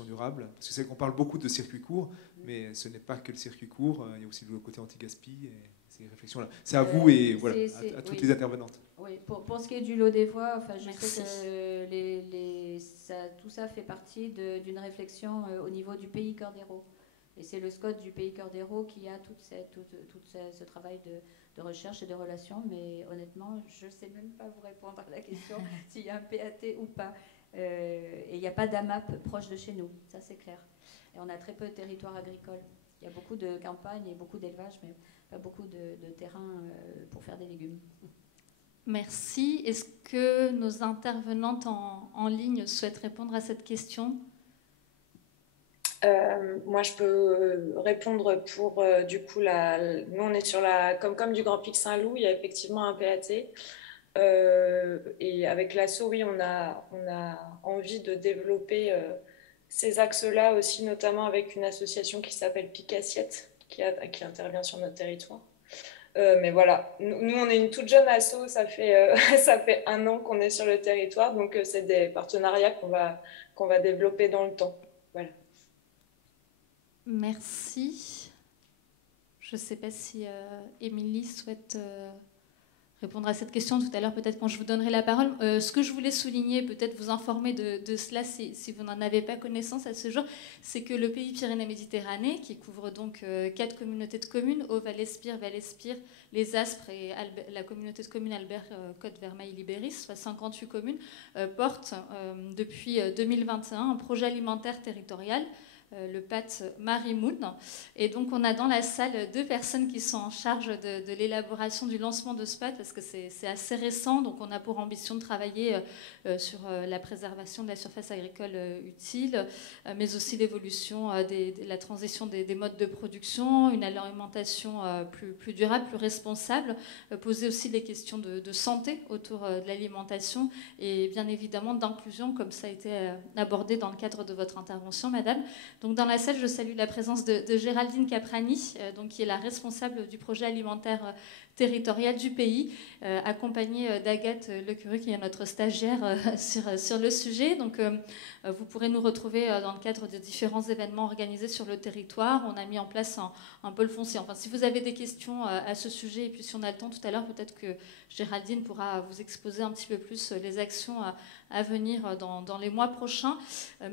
durable? Parce que c'est qu'on parle beaucoup de circuits courts, mais ce n'est pas que le circuit court, il y a aussi le côté anti-gaspi et ces réflexions-là. C'est à vous et voilà, à toutes les intervenantes. Oui, pour ce qui est du lot des voix, enfin, je sais que tout ça fait partie d'une réflexion au niveau du pays Cœur d'Hérault. Et c'est le SCOT du pays Cœur d'Hérault qui a tout ce travail de recherche et de relations, mais honnêtement, je ne sais même pas vous répondre à la question s'il y a un PAT ou pas. Et il n'y a pas d'AMAP proche de chez nous, ça c'est clair. Et on a très peu de territoire agricole. Il y a beaucoup de campagnes et beaucoup d'élevage, mais pas beaucoup de terrain pour faire des légumes. Merci. Est-ce que nos intervenantes en ligne souhaitent répondre à cette question? Moi, je peux répondre pour, du coup, nous, on est sur la Comcom du Grand Pic Saint-Loup, il y a effectivement un PAT. Et avec l'asso, oui, on a envie de développer ces axes-là aussi, notamment avec une association qui s'appelle Pic Assiette, qui intervient sur notre territoire. Mais voilà, nous, on est une toute jeune asso, ça fait 1 an qu'on est sur le territoire, donc c'est des partenariats qu'on va développer dans le temps. Voilà. Merci. Je ne sais pas si Émilie souhaite répondre à cette question tout à l'heure, peut-être quand je vous donnerai la parole. Ce que je voulais souligner, peut-être vous informer de cela si vous n'en avez pas connaissance à ce jour, c'est que le pays Pyrénées-Méditerranée, qui couvre donc 4 communautés de communes, Haut-Val-Espire, Val-Espire, les Aspres et la communauté de communes Albert-Côte-Vermeil-Libéris, soit 58 communes, porte depuis 2021 un projet alimentaire territorial, le PAT Marimoun. Et donc on a dans la salle 2 personnes qui sont en charge de l'élaboration du lancement de ce PAT, parce que c'est assez récent, donc on a pour ambition de travailler sur la préservation de la surface agricole utile, mais aussi l'évolution, la transition des modes de production, une alimentation plus durable, plus responsable, poser aussi les questions de santé autour de l'alimentation et bien évidemment d'inclusion, comme ça a été abordé dans le cadre de votre intervention, madame. Donc dans la salle, je salue la présence de Géraldine Caprani, donc qui est la responsable du projet alimentaire territorial du pays, accompagnée d'Agathe Lecuru, qui est notre stagiaire sur le sujet. Donc vous pourrez nous retrouver dans le cadre de différents événements organisés sur le territoire. On a mis en place un pôle foncier. Enfin, si vous avez des questions à ce sujet, et puis si on a le temps tout à l'heure, peut-être que Géraldine pourra vous exposer un petit peu plus les actions à venir dans les mois prochains.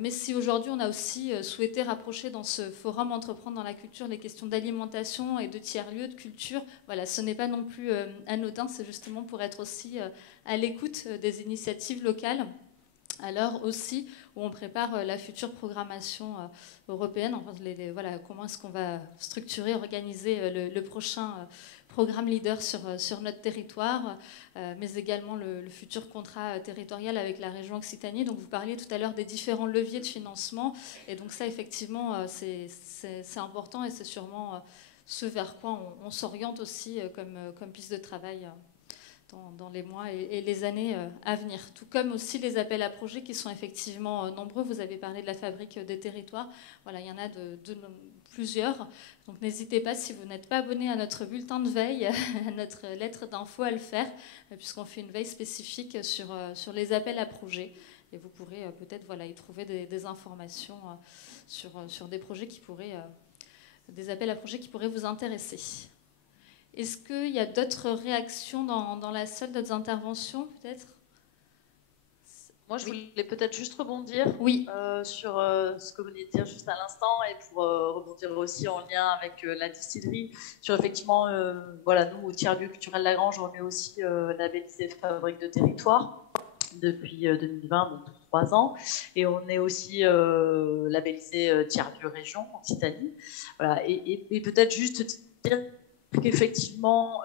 Mais si aujourd'hui on a aussi souhaité rapprocher dans ce forum Entreprendre dans la culture les questions d'alimentation et de tiers-lieux, de culture, voilà, ce n'est pas non plus anodin, c'est justement pour être aussi à l'écoute des initiatives locales, à l'heure aussi où on prépare la future programmation européenne. Enfin, voilà, comment est-ce qu'on va structurer, organiser le prochain programme leader sur notre territoire, mais également le futur contrat territorial avec la région Occitanie. Donc vous parliez tout à l'heure des différents leviers de financement, et donc ça effectivement c'est important, et c'est sûrement ce vers quoi on s'oriente aussi comme piste de travail dans les mois et les années à venir. Tout comme aussi les appels à projets qui sont effectivement nombreux. Vous avez parlé de la fabrique des territoires. Voilà, il y en a de plusieurs. Donc n'hésitez pas, si vous n'êtes pas abonné à notre bulletin de veille, à notre lettre d'info, à le faire, puisqu'on fait une veille spécifique sur les appels à projets. Et vous pourrez peut-être y trouver des informations sur des projets des appels à projets qui pourraient vous intéresser. Est-ce qu'il y a d'autres réactions dans la salle, d'autres interventions peut-être? Moi, je voulais peut-être juste rebondir sur ce que vous venez de dire juste à l'instant, et pour rebondir aussi en lien avec la distillerie, sur effectivement, nous, au tiers-lieu culturel Lagrange, on est aussi labellisé fabrique de territoire depuis 2020, donc 3 ans, et on est aussi labellisé tiers-lieu région, Occitanie. Voilà, et peut-être juste dire qu'effectivement,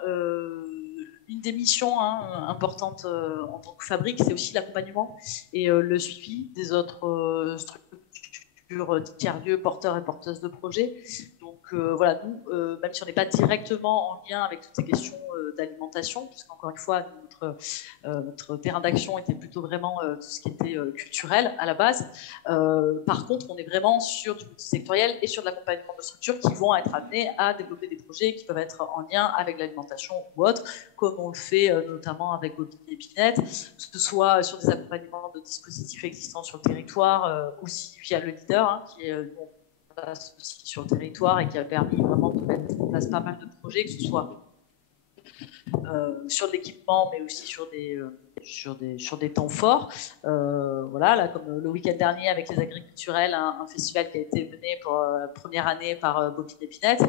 une des missions importantes en tant que fabrique, c'est aussi l'accompagnement et le suivi des autres structures tiers-lieux, porteurs et porteuses de projets. Donc nous, même si on n'est pas directement en lien avec toutes ces questions d'alimentation, puisqu'encore une fois, notre terrain d'action était plutôt vraiment tout ce qui était culturel à la base. Par contre, on est vraiment sur du multisectoriel et sur de l'accompagnement de structures qui vont être amenées à développer des projets qui peuvent être en lien avec l'alimentation ou autre, comme on le fait notamment avec Bobine et Pinette, que ce soit sur des accompagnements de dispositifs existants sur le territoire, aussi via le leader, qui est aussi sur le territoire et qui a permis vraiment de mettre en place pas mal de projets, que ce soit sur de l'équipement, mais aussi sur des temps forts. Là, comme le week-end dernier avec les agriculturels, un festival qui a été mené pour la première année par Bobine et Pinette.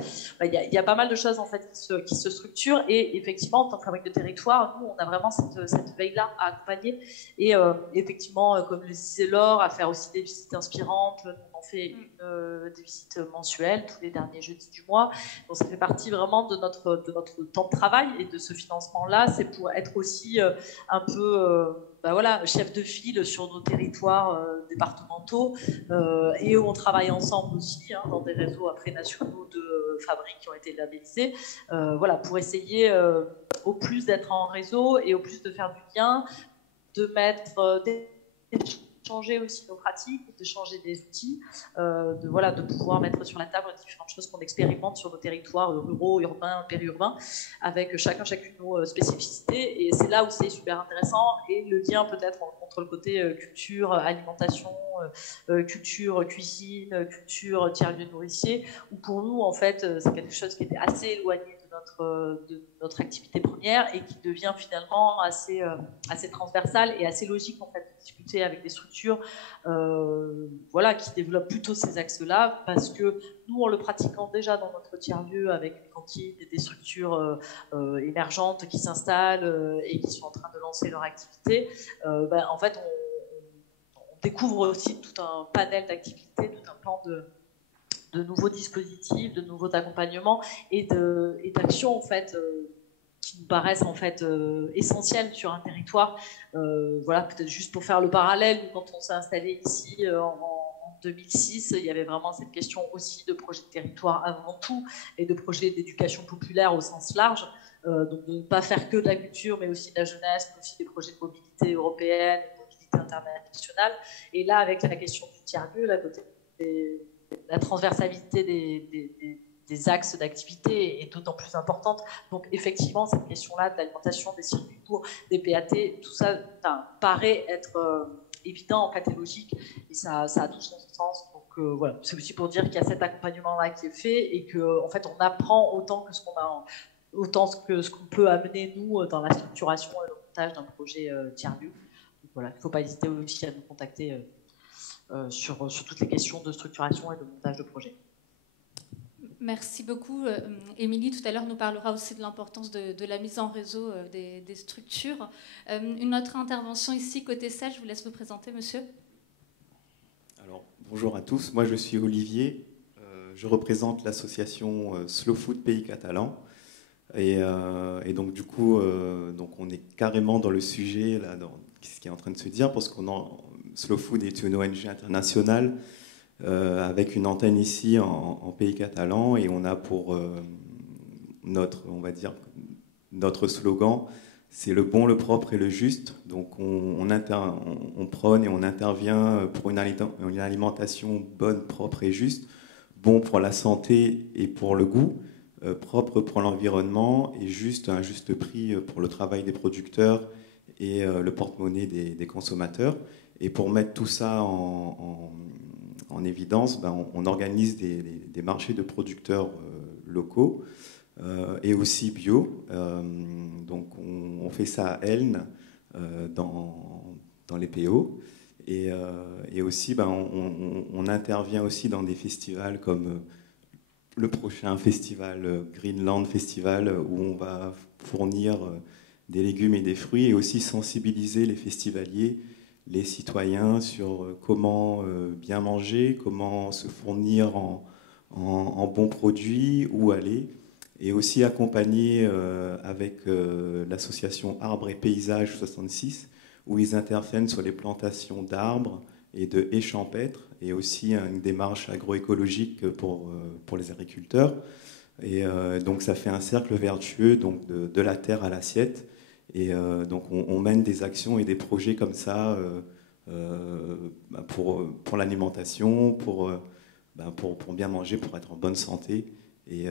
Il y a pas mal de choses en fait qui se structurent, et effectivement, en tant que fabrique de territoire, nous, on a vraiment cette veille-là à accompagner, et effectivement, comme le disait Laure, à faire aussi des visites inspirantes. On fait des visites mensuelles tous les derniers jeudis du mois. Donc ça fait partie vraiment de notre temps de travail, et de ce financement-là, c'est pour être aussi un peu chef de file sur nos territoires départementaux, et où on travaille ensemble aussi dans des réseaux après nationaux de fabriques qui ont été labellisés, pour essayer au plus d'être en réseau et au plus de faire du lien, de mettre d'échanger aussi nos pratiques, d'échanger des outils, de pouvoir mettre sur la table différentes choses qu'on expérimente sur nos territoires ruraux, urbains, périurbains, avec chacune nos spécificités. Et c'est là où c'est super intéressant, et le lien peut-être entre le côté culture, alimentation, culture cuisine, culture tiers-lieu nourricier, où pour nous, en fait, c'est quelque chose qui était assez éloigné de notre activité première et qui devient finalement assez transversal et assez logique en fait, de discuter avec des structures voilà, qui développent plutôt ces axes-là, parce que nous, en le pratiquant déjà dans notre tiers-lieu avec une cantine et des structures émergentes qui s'installent et qui sont en train de lancer leur activité, en fait, on découvre aussi tout un panel d'activités, tout un pan de nouveaux dispositifs, de nouveaux accompagnements et d'actions en fait qui nous paraissent en fait essentielles sur un territoire. Voilà, peut-être juste pour faire le parallèle, quand on s'est installé ici en 2006, il y avait vraiment cette question aussi de projet de territoire avant tout et de projet d'éducation populaire au sens large. Donc de ne pas faire que de la culture, mais aussi de la jeunesse, mais aussi des projets de mobilité européenne, de mobilité internationale. Et là, avec la question du tiers-lieu, là, côté la transversalité des axes d'activité est d'autant plus importante. Donc, effectivement, cette question-là de l'alimentation, des circuits courts, des PAT, tout ça paraît être évident, en fait, et logique, et ça a tout son sens. Donc, voilà, c'est aussi pour dire qu'il y a cet accompagnement-là qui est fait et qu'en fait, on apprend autant que ce qu'on peut amener, nous, dans la structuration et le montage d'un projet tiers-lieu. Voilà, il ne faut pas hésiter aussi à nous contacter sur toutes les questions de structuration et de montage de projet. Merci beaucoup. Émilie, tout à l'heure, nous parlera aussi de l'importance de la mise en réseau des structures. Une autre intervention ici, côté salle, je vous laisse vous présenter, monsieur. Alors, bonjour à tous. Moi, je suis Olivier. Je représente l'association Slow Food Pays Catalan. Et donc, du coup, donc on est carrément dans le sujet, là, dans ce qui est en train de se dire, parce Slow Food est une ONG internationale avec une antenne ici en Pays Catalan, et on a pour notre slogan, c'est le bon, le propre et le juste. Donc on prône et on intervient pour une alimentation bonne, propre et juste, bon pour la santé et pour le goût, propre pour l'environnement et juste, un juste prix pour le travail des producteurs et le porte-monnaie des consommateurs. Et pour mettre tout ça en évidence, on organise des marchés de producteurs locaux et aussi bio. Donc on fait ça à Elne, dans les PO. Et aussi, on intervient aussi dans des festivals comme le prochain festival Greenland Festival, où on va fournir des légumes et des fruits, et aussi sensibiliser les festivaliers, les citoyens sur comment bien manger, comment se fournir en bons produits, où aller, et aussi accompagner avec l'association Arbres et Paysages 66, où ils interviennent sur les plantations d'arbres et de haies champêtres, et aussi une démarche agroécologique pour les agriculteurs. Et donc ça fait un cercle vertueux, donc de la terre à l'assiette. Et donc on mène des actions et des projets comme ça pour l'alimentation, pour bien manger, pour être en bonne santé, et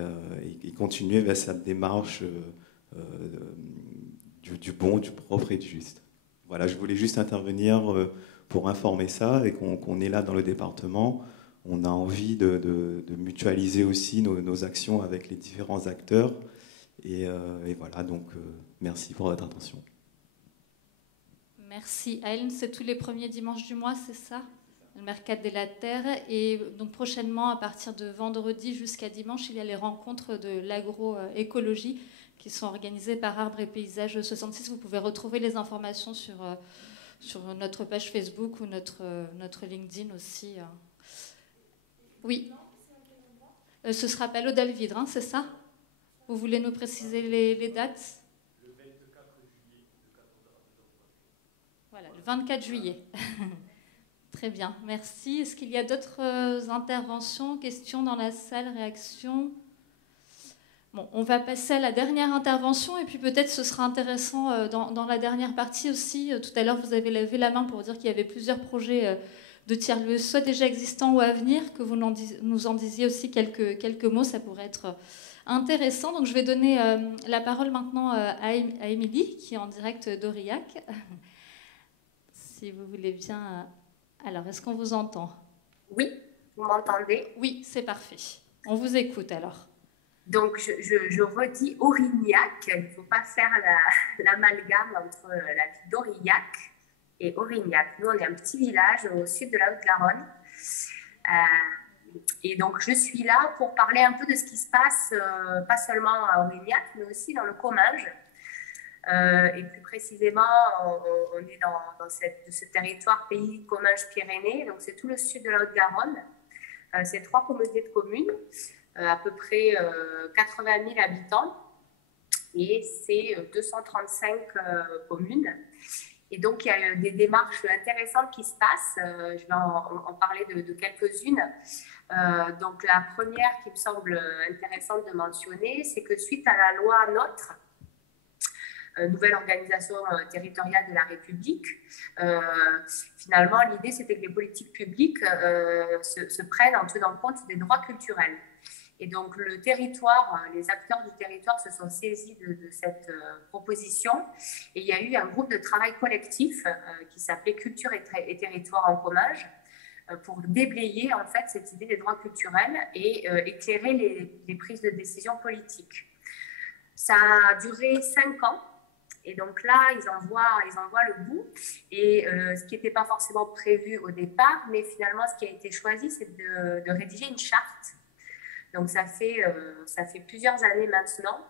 continuer vers cette démarche du bon, du propre et du juste. Voilà, je voulais juste intervenir pour informer ça, et qu'on est là dans le département. On a envie de mutualiser aussi nos actions avec les différents acteurs. Et voilà, donc merci pour votre attention. Merci. Aïlne, c'est tous les premiers dimanches du mois, c'est ça? Le Mercat de la Terre. Et donc prochainement, à partir de vendredi jusqu'à dimanche, il y a les rencontres de l'agroécologie qui sont organisées par Arbres et Paysages 66. Vous pouvez retrouver les informations sur notre page Facebook ou notre LinkedIn aussi. Oui. Ce sera Palo d'Alvidre, hein, c'est ça? Vous voulez nous préciser les dates? Le 24 juillet, de 14h à 14h. Voilà, le 24 juillet. Très bien, merci. Est-ce qu'il y a d'autres interventions, questions dans la salle, réactions? Bon, on va passer à la dernière intervention, et puis peut-être ce sera intéressant dans la dernière partie aussi. Tout à l'heure, vous avez levé la main pour dire qu'il y avait plusieurs projets de tiers-lieux, soit déjà existants ou à venir, que vous nous en disiez aussi quelques mots, ça pourrait être intéressant. Donc je vais donner la parole maintenant à Émilie, qui est en direct d'Aurillac. Si vous voulez bien Alors, est-ce qu'on vous entend? Oui, vous m'entendez? Oui, c'est parfait. On vous écoute alors. Donc, je redis Aurignac. Il ne faut pas faire l'amalgame entre la ville d'Aurillac et Aurignac. Nous, on est un petit village au sud de la Haute-Garonne. Et donc, je suis là pour parler un peu de ce qui se passe, pas seulement à Aurignac, mais aussi dans le Comminges. Et plus précisément, on est dans ce territoire pays Comminges-Pyrénées. Donc, c'est tout le sud de la Haute-Garonne. C'est 3 communautés de communes, à peu près 80 000 habitants. Et c'est 235 communes. Et donc, il y a des démarches intéressantes qui se passent. Je vais en parler de quelques-unes. Donc, la première qui me semble intéressante de mentionner, c'est que suite à la loi NOTRe, nouvelle organisation territoriale de la République, finalement, l'idée, c'était que les politiques publiques se prennent en tenant compte des droits culturels. Et donc, le territoire, les acteurs du territoire se sont saisis de cette proposition. Et il y a eu un groupe de travail collectif qui s'appelait Culture et Territoire en Comminges pour déblayer, en fait, cette idée des droits culturels et éclairer les prises de décision politiques. Ça a duré 5 ans. Et donc là, ils en voient le bout. Et ce qui n'était pas forcément prévu au départ, mais finalement, ce qui a été choisi, c'est de rédiger une charte. Donc, ça fait plusieurs années maintenant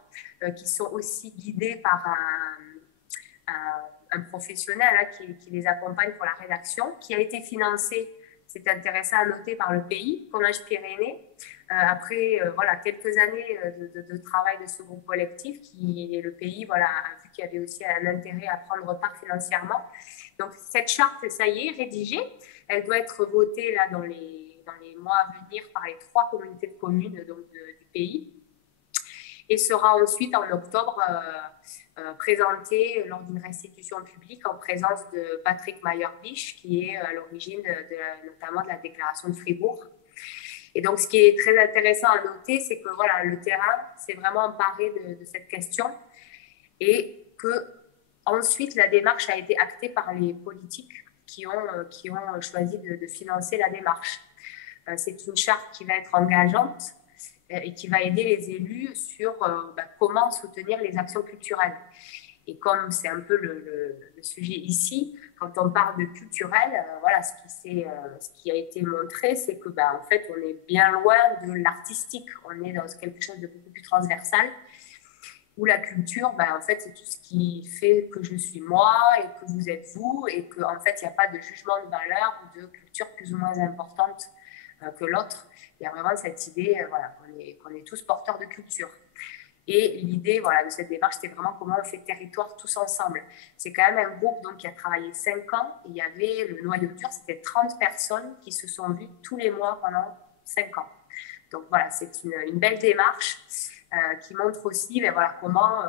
qui sont aussi guidés par un professionnel qui les accompagne pour la rédaction, qui a été financé, c'est intéressant à noter, par le pays, Comminges-Pyrénées. Après quelques années de travail de ce groupe collectif, et le pays a vu qu'il y avait aussi un intérêt à prendre part financièrement. Donc, cette charte, ça y est, rédigée. Elle doit être votée là, dans les mois à venir par les 3 communautés de communes du pays et sera ensuite en octobre présentée lors d'une restitution publique en présence de Patrick Mayer-Bisch, qui est à l'origine notamment de la déclaration de Fribourg. Et donc, ce qui est très intéressant à noter, c'est que le terrain s'est vraiment emparé de cette question et que ensuite la démarche a été actée par les politiques qui ont choisi de financer la démarche. C'est une charte qui va être engageante et qui va aider les élus sur comment soutenir les actions culturelles. Et comme c'est un peu le sujet ici, quand on parle de culturel, ce qui a été montré, c'est que en fait, on est bien loin de l'artistique. On est dans quelque chose de beaucoup plus transversal, où la culture, en fait, c'est tout ce qui fait que je suis moi et que vous êtes vous, et qu'en fait, il n'y a pas de jugement de valeur ou de culture plus ou moins importante que l'autre. Il y a vraiment cette idée qu'on est tous porteurs de culture. Et l'idée de cette démarche, c'était vraiment comment on fait territoire tous ensemble. C'est quand même un groupe qui a travaillé 5 ans. Et il y avait le noyau dur, c'était 30 personnes qui se sont vues tous les mois pendant 5 ans. Donc c'est une belle démarche qui montre aussi comment,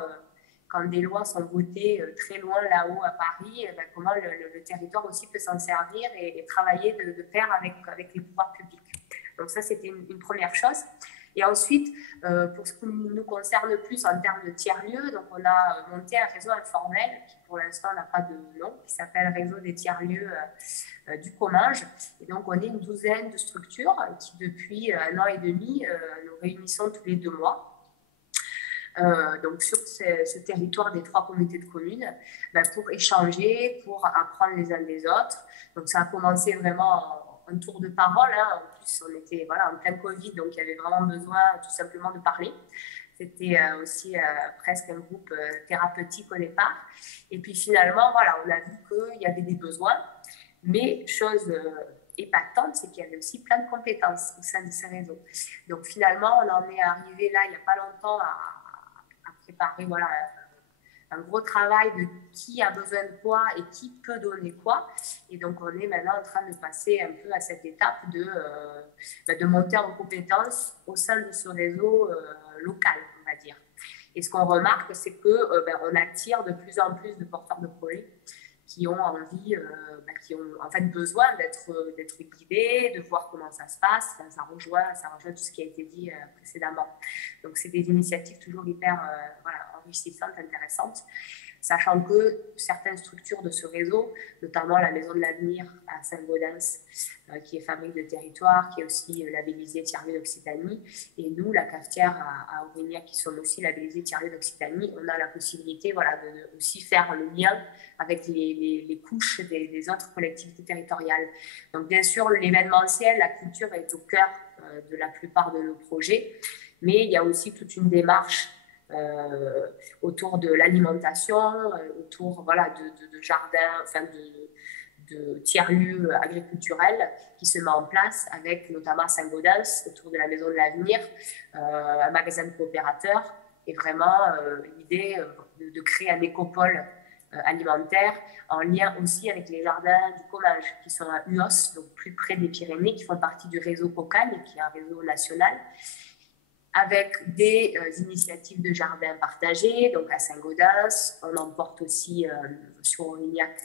quand des lois sont votées très loin là-haut à Paris, comment le territoire aussi peut s'en servir et travailler de pair avec les pouvoirs publics. Donc ça, c'était une première chose. Et ensuite, pour ce qui nous concerne plus en termes de tiers-lieux, donc on a monté un réseau informel qui pour l'instant n'a pas de nom, qui s'appelle Réseau des tiers-lieux du Comminges. Et donc on est une douzaine de structures qui depuis 1 an et demi nous réunissons tous les 2 mois. Donc sur ce territoire des 3 communautés de communes, pour échanger, pour apprendre les uns des autres. Donc ça a commencé vraiment un tour de parole. En plus, on était en plein Covid, donc il y avait vraiment besoin tout simplement de parler. C'était aussi presque un groupe thérapeutique au départ. Et puis finalement, on a vu qu'il y avait des besoins. Mais chose épatante, c'est qu'il y avait aussi plein de compétences au sein de ces réseaux. Donc finalement, on en est arrivé là, il n'y a pas longtemps, à préparer un gros travail de qui a besoin de quoi et qui peut donner quoi. Et donc, on est maintenant en train de passer un peu à cette étape de monter en compétences au sein de ce réseau local, on va dire. Et ce qu'on remarque, c'est qu'on attire de plus en plus de porteurs de projets qui ont envie, qui ont en fait besoin d'être guidés, de voir comment ça se passe. Ça rejoint tout ce qui a été dit précédemment. Donc, c'est des initiatives toujours hyper enrichissante, intéressante, sachant que certaines structures de ce réseau, notamment la Maison de l'Avenir à Saint-Gaudens, qui est fabrique de territoire, qui est aussi labellisée tiers-lieu d'Occitanie, et nous, la cafetière à Aurignac, qui sommes aussi labellisés tiers-lieu d'Occitanie, on a la possibilité voilà, de aussi faire le lien avec les couches des autres collectivités territoriales. Donc bien sûr, l'événementiel, la culture est au cœur de la plupart de nos projets, mais il y a aussi toute une démarche autour de l'alimentation, autour voilà, de jardins, enfin de tiers-lieux agriculturels qui se met en place avec notamment à Saint-Gaudens, autour de la Maison de l'Avenir, un magasin de coopérateurs, et vraiment l'idée de créer un écopôle alimentaire en lien aussi avec les jardins du Comminges qui sont à Uos, donc plus près des Pyrénées, qui font partie du réseau COCAN, qui est un réseau national, avec des initiatives de jardins partagés, donc à Saint-Gaudens. On en porte aussi sur Aurignac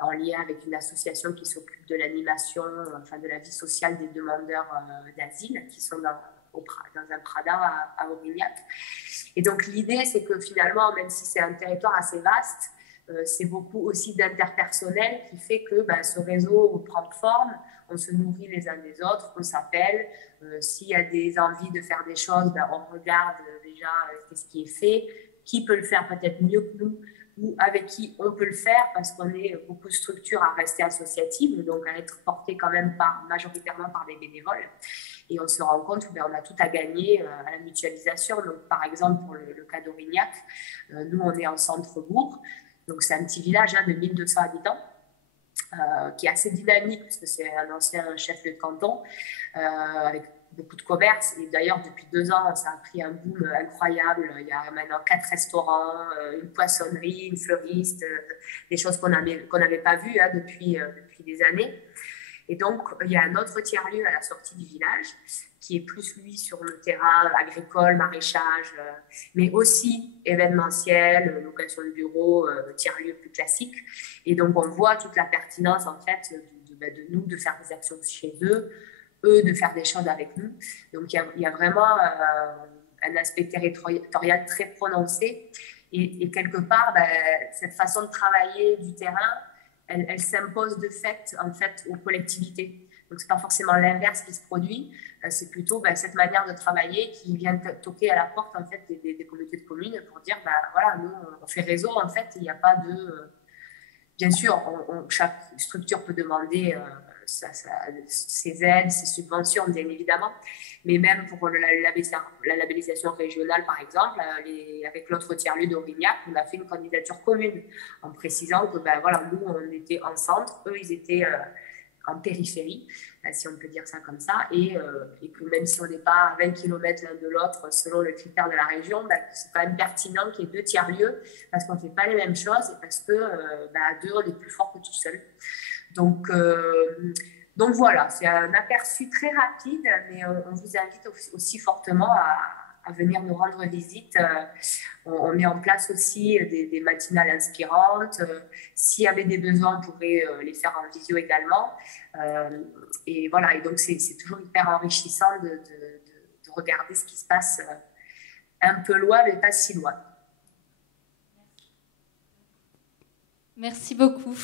en lien avec une association qui s'occupe de l'animation, enfin de la vie sociale des demandeurs d'asile qui sont dans un Prada à Aurignac. Et donc l'idée, c'est que finalement, même si c'est un territoire assez vaste, c'est beaucoup aussi d'interpersonnel qui fait que ce réseau prend forme, on se nourrit les uns des autres, on s'appelle. S'il y a des envies de faire des choses, on regarde déjà qu'est-ce qui est fait, qui peut le faire peut-être mieux que nous, ou avec qui on peut le faire, parce qu'on est beaucoup de structures à rester associatives, donc à être portées quand même majoritairement par des bénévoles. Et on se rend compte qu'on a tout à gagner à la mutualisation. Donc, par exemple, pour le cas d'Aurignac, nous, on est en centre-bourg. Donc, c'est un petit village de 1200 habitants qui est assez dynamique parce que c'est un ancien chef-lieu de canton avec beaucoup de commerces. Et d'ailleurs, depuis 2 ans, ça a pris un boom incroyable. Il y a maintenant 4 restaurants, une poissonnerie, une fleuriste, des choses qu'on n'avait pas vues depuis des années. Et donc, il y a un autre tiers-lieu à la sortie du village qui est plus, lui, sur le terrain agricole, maraîchage, mais aussi événementiel, location de bureaux, tiers-lieu plus classique. Et donc, on voit toute la pertinence, en fait, de nous, de faire des actions chez eux de faire des choses avec nous. Donc, il y a vraiment un aspect territorial très prononcé. Et quelque part, cette façon de travailler du terrain, elle s'impose de fait, en fait, aux collectivités. Donc, ce n'est pas forcément l'inverse qui se produit, c'est plutôt cette manière de travailler qui vient toquer à la porte en fait, des communautés de communes pour dire, voilà, nous, on fait réseau, en fait, il n'y a pas de... Bien sûr, chaque structure peut demander ses aides, ses subventions, bien évidemment, mais même pour la labellisation régionale, par exemple, avec l'autre tiers-lieu d'Aurignac, on a fait une candidature commune en précisant que voilà, nous, on était en centre, eux, ils étaient en périphérie, si on peut dire ça comme ça, et que même si on n'est pas à 20 km l'un de l'autre selon le critère de la région, c'est quand même pertinent qu'il y ait 2 tiers-lieux parce qu'on ne fait pas les mêmes choses et parce que à 2, on est plus fort que tout seul. Donc voilà, c'est un aperçu très rapide, mais on vous invite aussi fortement à venir nous rendre visite. On met en place aussi des matinales inspirantes. S'il y avait des besoins, on pourrait les faire en visio également. Et voilà, et donc c'est toujours hyper enrichissant de regarder ce qui se passe un peu loin, mais pas si loin. Merci beaucoup.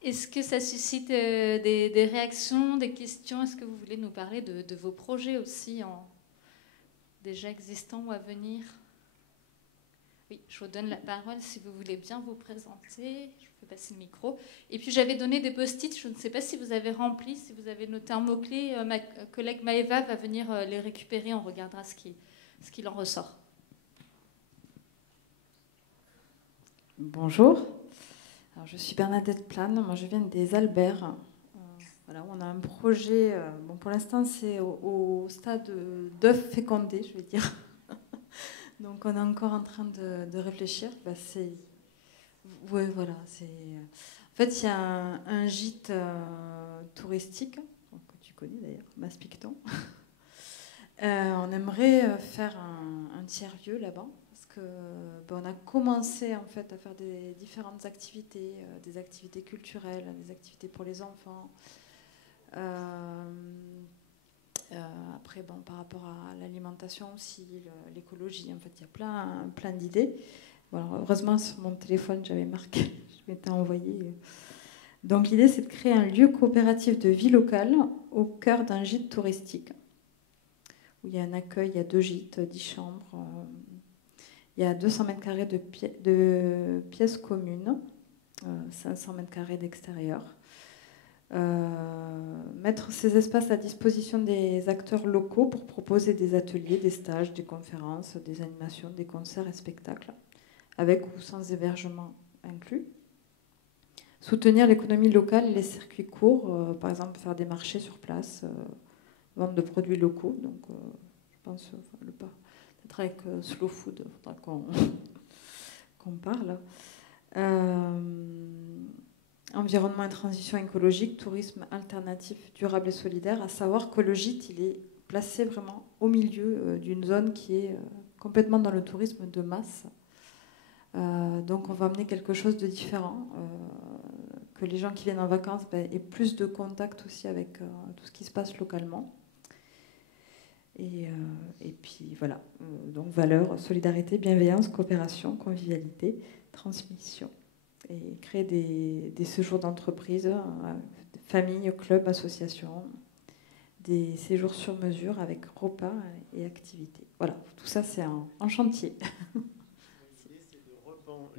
Est-ce que ça suscite des réactions, des questions? Est-ce que vous voulez nous parler de vos projets aussi déjà existants ou à venir? Oui, je vous donne la parole si vous voulez bien vous présenter. Je peux passer le micro. Et puis j'avais donné des post-it, je ne sais pas si vous avez rempli, si vous avez noté un mot-clé. Ma collègue Maëva va venir les récupérer, on regardera ce qu'il en ressort. Bonjour. Alors, je suis Bernadette Plane, moi je viens des Alberts. Voilà, on a un projet, bon, pour l'instant c'est au stade d'œuf fécondé, je vais dire. Donc on est encore en train de réfléchir. Ouais, voilà, en fait il y a un gîte touristique, que tu connais d'ailleurs, Maspicton. On aimerait faire un tiers-lieu là-bas. On a commencé en fait à faire des différentes activités, des activités culturelles, des activités pour les enfants. Après, bon, par rapport à l'alimentation aussi, l'écologie, en fait, il y a plein d'idées. Bon, alors, heureusement, sur mon téléphone, j'avais marqué, je m'étais envoyé. Donc l'idée, c'est de créer un lieu coopératif de vie locale au cœur d'un gîte touristique, où il y a un accueil, il y a 2 gîtes, 10 chambres, il y a 200 mètres carrés de pièces communes, 500 mètres carrés d'extérieur. Mettre ces espaces à disposition des acteurs locaux pour proposer des ateliers, des stages, des conférences, des animations, des concerts et spectacles, avec ou sans hébergement inclus. Soutenir l'économie locale et les circuits courts, par exemple faire des marchés sur place, vendre de produits locaux. Donc, je pense, peut-être avec Slow Food, il faudra qu'on parle. Environnement et transition écologique, tourisme alternatif, durable et solidaire, à savoir que le gîte, il est placé vraiment au milieu d'une zone qui est complètement dans le tourisme de masse. Donc on va amener quelque chose de différent, que les gens qui viennent en vacances aient plus de contact aussi avec tout ce qui se passe localement. Et puis voilà, donc valeurs, solidarité, bienveillance, coopération, convivialité, transmission. Et créer des séjours d'entreprise, familles, clubs, associations, des séjours sur mesure avec repas et activités. Voilà, tout ça c'est en chantier.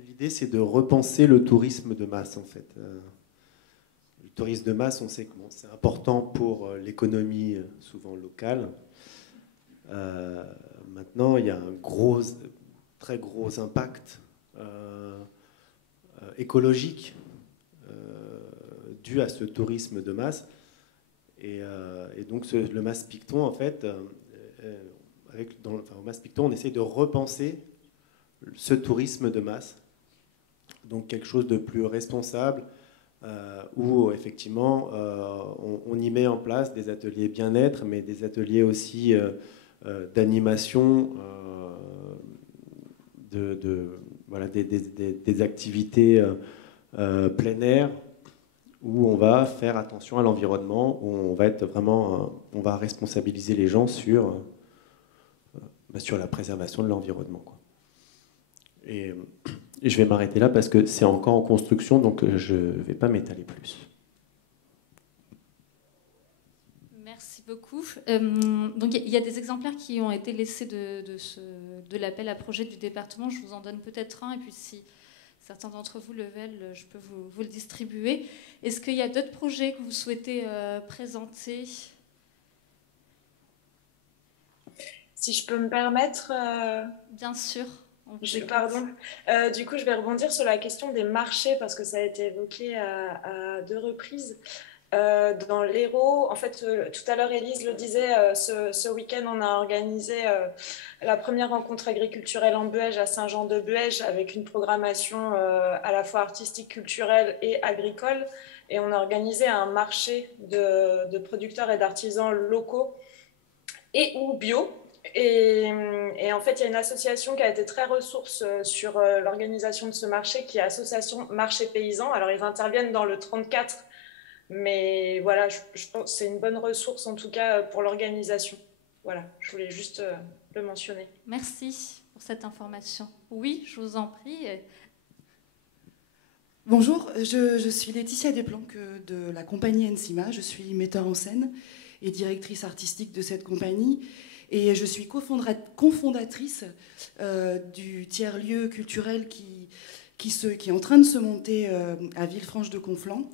L'idée c'est de repenser le tourisme de masse en fait. Le tourisme de masse, on sait que c'est important pour l'économie souvent locale. Maintenant, il y a un très gros impact écologique dû à ce tourisme de masse. Et donc le Mas Picton, en fait, au Mas Picton, on essaie de repenser ce tourisme de masse. Donc quelque chose de plus responsable, où effectivement on y met en place des ateliers bien-être, mais des ateliers aussi d'animation, voilà, des activités plein air, où on va faire attention à l'environnement, où on va être vraiment, on va responsabiliser les gens sur la préservation de l'environnement, quoi. Et je vais m'arrêter là parce que c'est encore en construction, donc je ne vais pas m'étaler plus. Merci beaucoup. Donc il y a des exemplaires qui ont été laissés de l'appel à projet du département. Je vous en donne peut-être un, et puis si certains d'entre vous le veulent, je peux vous le distribuer. Est-ce qu'il y a d'autres projets que vous souhaitez présenter ? Si je peux me permettre... Bien sûr. Pardon. Du coup, je vais rebondir sur la question des marchés parce que ça a été évoqué à 2 reprises. Dans l'Hérault, en fait, tout à l'heure, Élise le disait, ce week-end, on a organisé la première rencontre agriculturelle en Buège à Saint-Jean-de-Buège avec une programmation à la fois artistique, culturelle et agricole. Et on a organisé un marché de producteurs et d'artisans locaux et ou bio. Et en fait, il y a une association qui a été très ressource sur l'organisation de ce marché, qui est l'association Marché Paysan. Alors, ils interviennent dans le 34, mais voilà, je pense que c'est une bonne ressource, en tout cas, pour l'organisation. Voilà, je voulais juste le mentionner. Merci pour cette information. Oui, je vous en prie. Bonjour, je suis Laetitia Desplanques de la compagnie Ensima. Je suis metteur en scène et directrice artistique de cette compagnie. Et je suis cofondatrice du tiers-lieu culturel qui est en train de se monter à Villefranche-de-Conflans,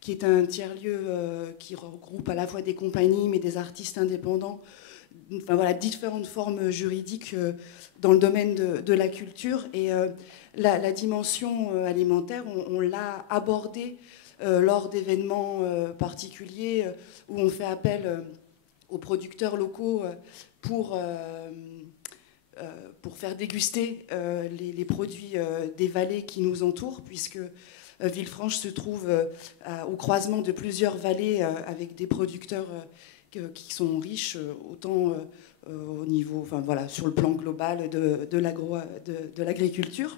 qui est un tiers-lieu qui regroupe à la fois des compagnies, mais des artistes indépendants, enfin, voilà, différentes formes juridiques dans le domaine de la culture. Et la dimension alimentaire, on l'a abordée lors d'événements particuliers où on fait appel aux producteurs locaux pour faire déguster les produits des vallées qui nous entourent, puisque Villefranche se trouve au croisement de plusieurs vallées avec des producteurs qui sont riches, autant au niveau, enfin, voilà, sur le plan global de l'agriculture.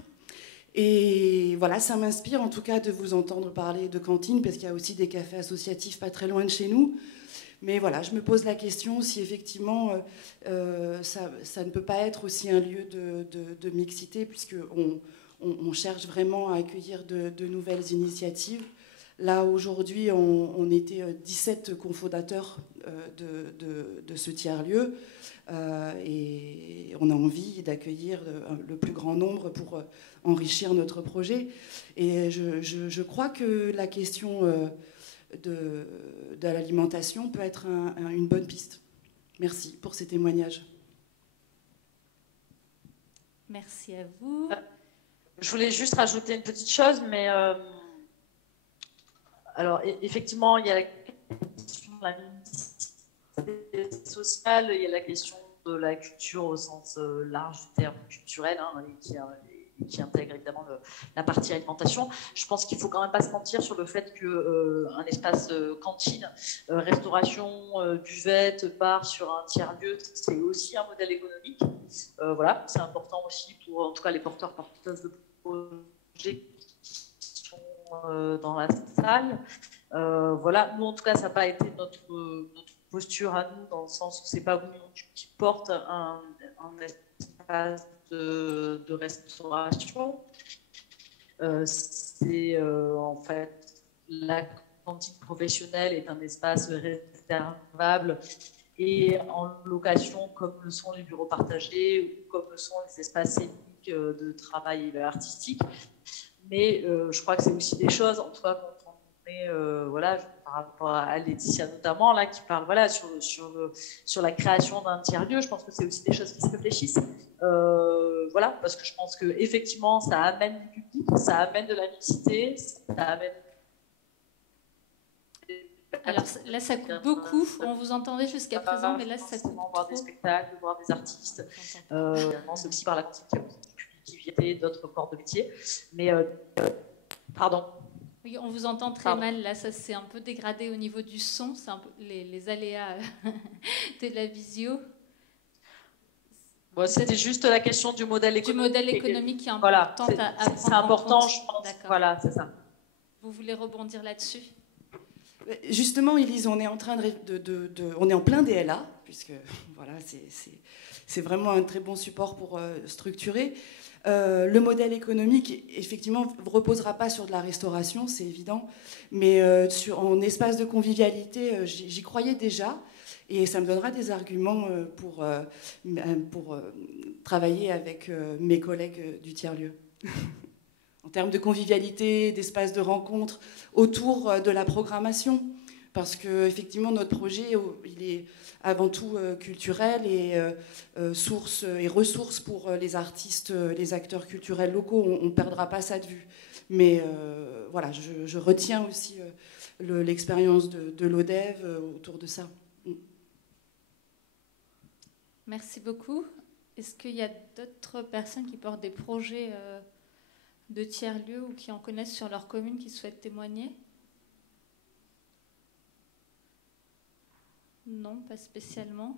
Et voilà, ça m'inspire en tout cas de vous entendre parler de cantine, parce qu'il y a aussi des cafés associatifs pas très loin de chez nous, Mais voilà, je me pose la question si effectivement ça ne peut pas être aussi un lieu de mixité, puisqu'on cherche vraiment à accueillir de nouvelles initiatives. Là, aujourd'hui, on était 17 cofondateurs de ce tiers-lieu et on a envie d'accueillir le plus grand nombre pour enrichir notre projet. Et je crois que la question de l'alimentation peut être une bonne piste. Merci pour ces témoignages. Merci à vous. Je voulais juste rajouter une petite chose, mais alors effectivement, il y a la question de la mixité sociale, il y a la question de la culture au sens large du terme culturel, hein, qui intègre évidemment la partie alimentation. Je pense qu'il ne faut quand même pas se mentir sur le fait qu'un espace cantine, restauration, buvette, bar sur un tiers-lieu, c'est aussi un modèle économique. Voilà, c'est important aussi pour, en tout cas, les porteuses de projets qui sont dans la salle. Voilà, nous, en tout cas, ça n'a pas été notre posture à nous, dans le sens où ce n'est pas vous qui porte un espace de restauration. C'est en fait la cantine professionnelle est un espace réservable et en location comme le sont les bureaux partagés ou comme le sont les espaces scéniques de travail artistique. Mais je crois que c'est aussi des choses, en tout cas quand on est voilà, par rapport à Laetitia notamment là, qui parle voilà, sur la création d'un tiers-lieu, je pense que c'est aussi des choses qui se réfléchissent. Voilà, parce que je pense qu'effectivement, ça amène du public, ça amène de la mixité, ça amène... Alors là, ça coupe beaucoup. On vous entendait jusqu'à présent, mais là, ça coupe voir trop. Des spectacles, voir des artistes. C'est aussi par la cantine qui vient d'autres corps de métier. Mais, pardon. Oui, on vous entend très mal. Là, ça s'est un peu dégradé au niveau du son. C'est un peu les aléas de la visio. Bon, c'était juste la question du modèle économique. Du modèle économique qui est voilà, important à prendre c'est important, en compte. je pense. Voilà, c'est ça. Vous voulez rebondir là-dessus? Justement, Élise, on est en train on est en plein DLA, puisque voilà, c'est vraiment un très bon support pour structurer. Le modèle économique, effectivement, ne reposera pas sur de la restauration, c'est évident, mais en espace de convivialité, j'y croyais déjà, et ça me donnera des arguments pour travailler avec mes collègues du tiers-lieu. En termes de convivialité, d'espace de rencontre autour de la programmation, parce qu'effectivement, notre projet, il est avant tout culturel et source et ressource pour les artistes, les acteurs culturels locaux. On ne perdra pas ça de vue. Mais voilà, je retiens aussi l'expérience de l'ODEV autour de ça. Merci beaucoup. Est-ce qu'il y a d'autres personnes qui portent des projets de tiers-lieux ou qui en connaissent sur leur commune qui souhaitent témoigner? Non, pas spécialement.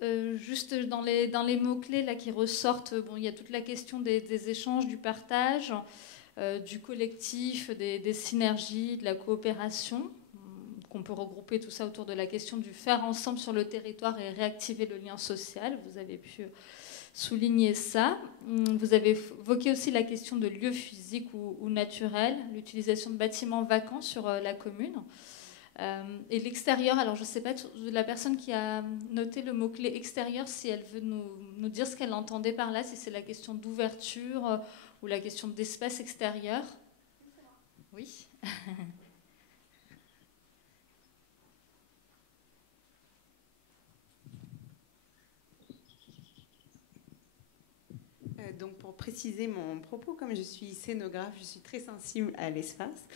Juste dans les mots-clés là, qui ressortent, bon, il y a toute la question des échanges, du partage, du collectif, des synergies, de la coopération, qu'on peut regrouper tout ça autour de la question du faire ensemble sur le territoire et réactiver le lien social. Vous avez pu souligner ça. Vous avez évoqué aussi la question de lieux physiques ou naturels, l'utilisation de bâtiments vacants sur la commune. Et l'extérieur, alors je ne sais pas, la personne qui a noté le mot-clé extérieur, si elle veut nous dire ce qu'elle entendait par là, si c'est la question d'ouverture ou la question d'espace extérieur. Oui. Donc pour préciser mon propos, comme je suis scénographe, je suis très sensible à l'espace.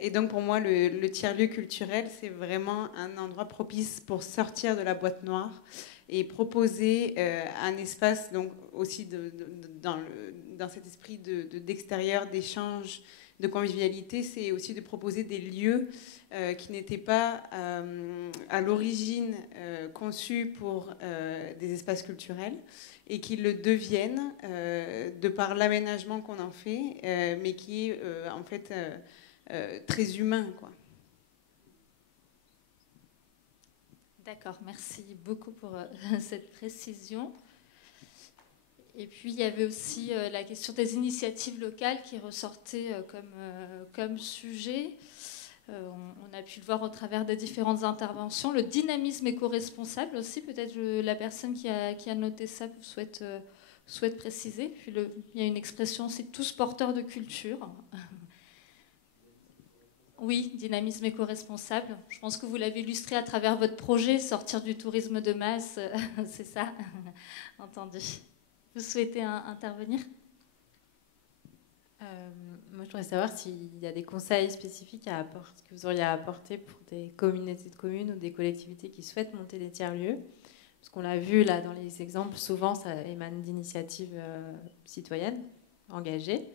Et donc pour moi, le tiers-lieu culturel, c'est vraiment un endroit propice pour sortir de la boîte noire et proposer un espace, donc aussi dans cet esprit d'extérieur, d'échange, de convivialité, c'est aussi de proposer des lieux qui n'étaient pas à l'origine conçus pour des espaces culturels, et qui le deviennent de par l'aménagement qu'on en fait, mais qui est en fait très humain, quoi. D'accord, merci beaucoup pour cette précision. Et puis il y avait aussi la question des initiatives locales qui ressortait comme sujet. On a pu le voir au travers des différentes interventions. Le dynamisme éco-responsable aussi, peut-être la personne qui a noté ça souhaite préciser. Puis il y a une expression, c'est tous porteurs de culture. Oui, dynamisme éco-responsable. Je pense que vous l'avez illustré à travers votre projet, sortir du tourisme de masse, c'est ça, entendu. Vous souhaitez intervenir ? Moi, je voudrais savoir s'il y a des conseils spécifiques que vous auriez à apporter pour des communautés de communes ou des collectivités qui souhaitent monter des tiers-lieux. Parce qu'on l'a vu là dans les exemples, souvent ça émane d'initiatives citoyennes engagées.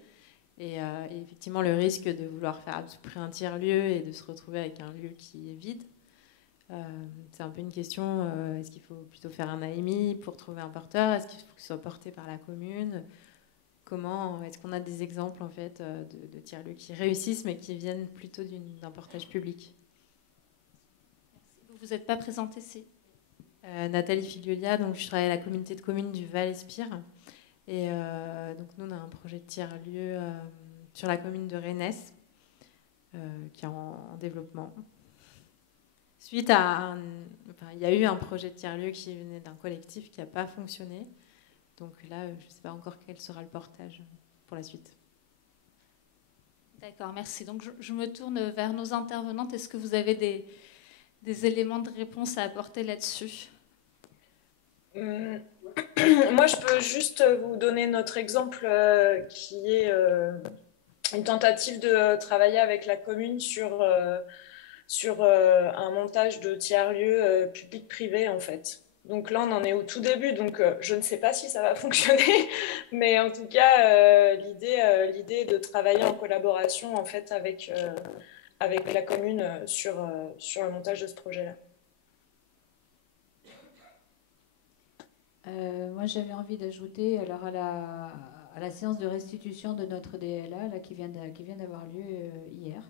Et effectivement, le risque de vouloir faire à tout prix un tiers-lieu et de se retrouver avec un lieu qui est vide, c'est un peu une question, est-ce qu'il faut plutôt faire un AMI pour trouver un porteur? Est-ce qu'il faut que ce soit porté par la commune? Comment est-ce qu'on a des exemples en fait, de tiers-lieux qui réussissent mais qui viennent plutôt d'un portage public? Vous ne vous êtes pas présentée, c'est Nathalie Figuelia, donc je travaille à la communauté de communes du Val-Espire. Et donc nous, on a un projet de tiers-lieu sur la commune de Rennes, qui est en développement. Suite à il y a eu un projet de tiers-lieu qui venait d'un collectif qui n'a pas fonctionné. Donc là, je ne sais pas encore quel sera le portage pour la suite. D'accord, merci. Donc je me tourne vers nos intervenantes. Est-ce que vous avez des éléments de réponse à apporter là-dessus ? Moi, je peux juste vous donner notre exemple qui est une tentative de travailler avec la commune sur un montage de tiers-lieux public-privé, en fait. Donc là, on en est au tout début, donc je ne sais pas si ça va fonctionner, mais en tout cas, l'idée est de travailler en collaboration, en fait, avec la commune sur le montage de ce projet-là. Moi, j'avais envie d'ajouter, alors à la séance de restitution de notre DLA, là, qui vient d'avoir lieu hier,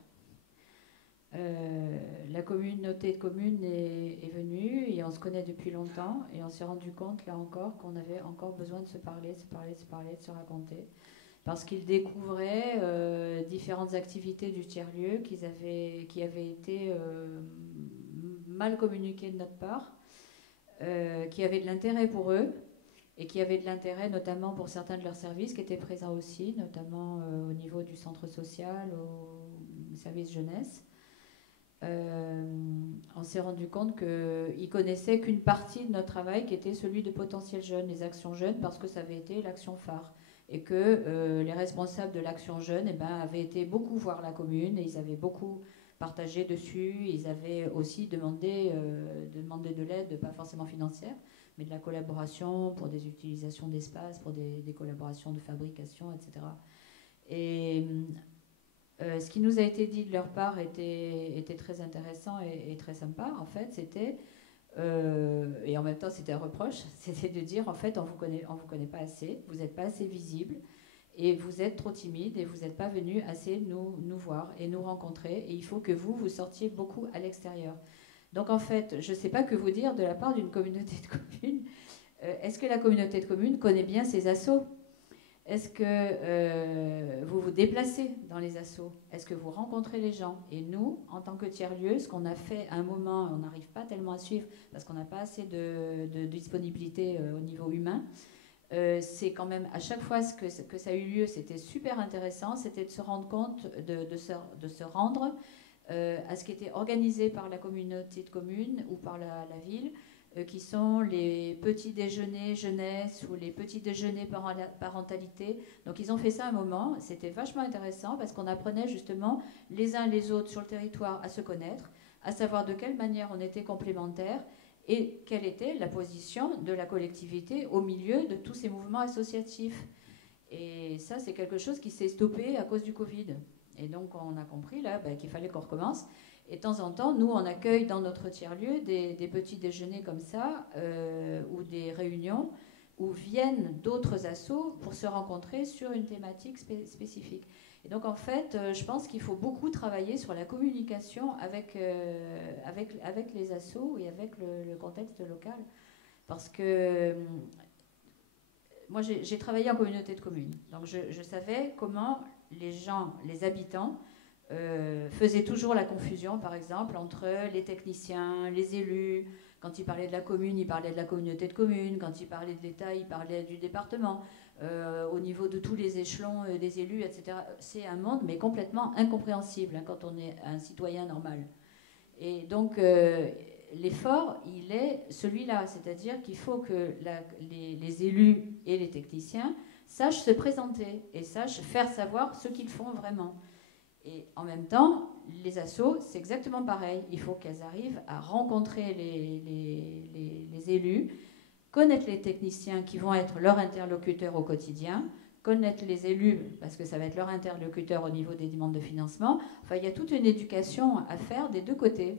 la communauté de communes est venue et on se connaît depuis longtemps et on s'est rendu compte, là encore, qu'on avait encore besoin de se parler, de se raconter, parce qu'ils découvraient différentes activités du tiers-lieu qui avaient été mal communiquées de notre part, qui avaient de l'intérêt pour eux et qui avaient de l'intérêt notamment pour certains de leurs services qui étaient présents aussi, notamment au niveau du centre social, au service jeunesse. On s'est rendu compte qu'ils connaissaient qu'une partie de notre travail qui était celui de potentiel jeune, les actions jeunes, parce que ça avait été l'action phare. Et que les responsables de l'action jeune avaient été beaucoup voir la commune et ils avaient beaucoup partagé dessus. Ils avaient aussi demandé de l'aide, pas forcément financière, mais de la collaboration pour des utilisations d'espace, pour des collaborations de fabrication, etc. Et ce qui nous a été dit de leur part était très intéressant et très sympa. En fait, c'était, et en même temps c'était un reproche, c'était de dire en fait on vous connaît pas assez, vous n'êtes pas assez visible et vous êtes trop timide et vous n'êtes pas venu assez nous voir et nous rencontrer et il faut que vous sortiez beaucoup à l'extérieur. Donc en fait, je ne sais pas que vous dire de la part d'une communauté de communes. Est-ce que la communauté de communes connaît bien ces assos ? Est-ce que vous vous déplacez dans les assos? Est-ce que vous rencontrez les gens? Et nous, en tant que tiers-lieu, ce qu'on a fait à un moment, on n'arrive pas tellement à suivre parce qu'on n'a pas assez de disponibilité au niveau humain, c'est quand même à chaque fois que ça a eu lieu, c'était super intéressant, c'était de se rendre compte, de se rendre à ce qui était organisé par la communauté de communes ou par la ville, qui sont les petits déjeuners jeunesse ou les petits déjeuners parentalité. Donc ils ont fait ça un moment, c'était vachement intéressant parce qu'on apprenait justement les uns les autres sur le territoire à se connaître, à savoir de quelle manière on était complémentaires et quelle était la position de la collectivité au milieu de tous ces mouvements associatifs. Et ça, c'est quelque chose qui s'est stoppé à cause du Covid. Et donc on a compris là qu'il fallait qu'on recommence. Et de temps en temps, nous, on accueille dans notre tiers-lieu des petits déjeuners comme ça, ou des réunions, où viennent d'autres assos pour se rencontrer sur une thématique spécifique. Et donc en fait, je pense qu'il faut beaucoup travailler sur la communication avec les assos et avec le contexte local. Parce que moi, j'ai travaillé en communauté de communes. Donc je savais comment les gens, les habitants, faisaient toujours la confusion, par exemple, entre les techniciens, les élus. Quand ils parlaient de la commune, ils parlaient de la communauté de communes. Quand ils parlaient de l'État, ils parlaient du département. Au niveau de tous les échelons des élus, etc. C'est un monde, mais complètement incompréhensible quand on est un citoyen normal. Et donc, l'effort, il est celui-là. C'est-à-dire qu'il faut que les élus et les techniciens sachent se présenter et sachent faire savoir ce qu'ils font vraiment. Et en même temps, les assos, c'est exactement pareil. Il faut qu'elles arrivent à rencontrer les élus, connaître les techniciens qui vont être leurs interlocuteurs au quotidien, connaître les élus, parce que ça va être leur interlocuteur au niveau des demandes de financement. Enfin, il y a toute une éducation à faire des deux côtés.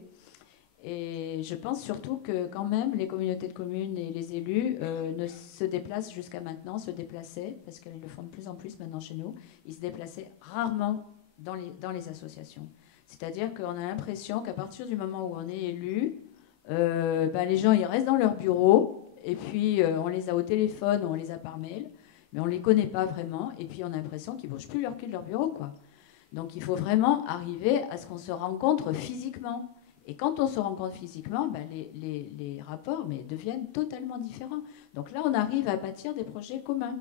Et je pense surtout que quand même, les communautés de communes et les élus ne se déplacent jusqu'à maintenant, se déplaçaient, parce qu'ils le font de plus en plus maintenant chez nous, ils se déplaçaient rarement dans les associations. C'est-à-dire qu'on a l'impression qu'à partir du moment où on est élu, les gens ils restent dans leur bureau, et puis on les a au téléphone, on les a par mail, mais on ne les connaît pas vraiment, et puis on a l'impression qu'ils ne bougent plus leur cul de leur bureau, quoi. Donc il faut vraiment arriver à ce qu'on se rencontre physiquement. Et quand on se rencontre physiquement, les rapports deviennent totalement différents. Donc là, on arrive à bâtir des projets communs.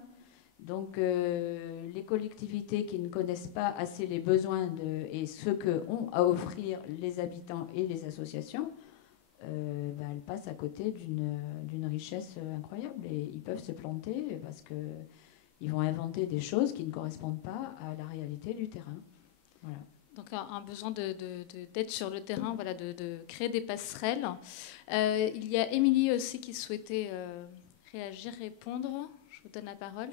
Donc les collectivités qui ne connaissent pas assez les besoins et ce qu'ont à offrir les habitants et les associations, elles passent à côté d'une richesse incroyable. Et ils peuvent se planter parce qu'ils vont inventer des choses qui ne correspondent pas à la réalité du terrain. Voilà. Donc un besoin d'être sur le terrain, voilà, de créer des passerelles. Il y a Émilie aussi qui souhaitait réagir, répondre. Je vous donne la parole.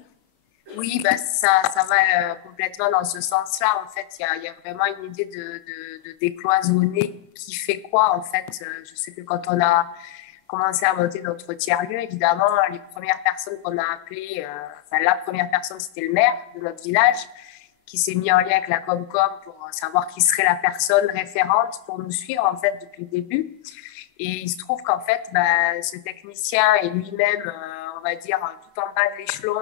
Oui, ça va complètement dans ce sens-là. En fait, il y a vraiment une idée de décloisonner qui fait quoi, en fait. Je sais que quand on a commencé à monter notre tiers-lieu, évidemment, les premières personnes qu'on a appelées, la première personne, c'était le maire de notre village, qui s'est mis en lien avec la Comcom pour savoir qui serait la personne référente pour nous suivre, en fait, depuis le début. Et il se trouve qu'en fait, ce technicien est lui-même, on va dire, tout en bas de l'échelon,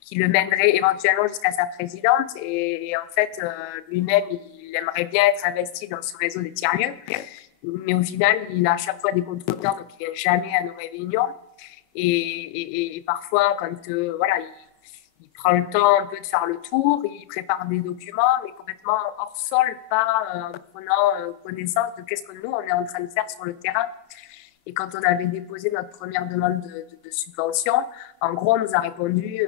qui le mènerait éventuellement jusqu'à sa présidente. Et en fait, lui-même, il aimerait bien être investi dans ce réseau des tiers-lieux. Mais au final, il a à chaque fois des contretemps, donc il n'est jamais à nos réunions. Et parfois, quand il prend le temps un peu de faire le tour, il prépare des documents, mais complètement hors sol, pas en prenant connaissance de qu'est-ce que nous, on est en train de faire sur le terrain. Et quand on avait déposé notre première demande de subvention, en gros, on nous a répondu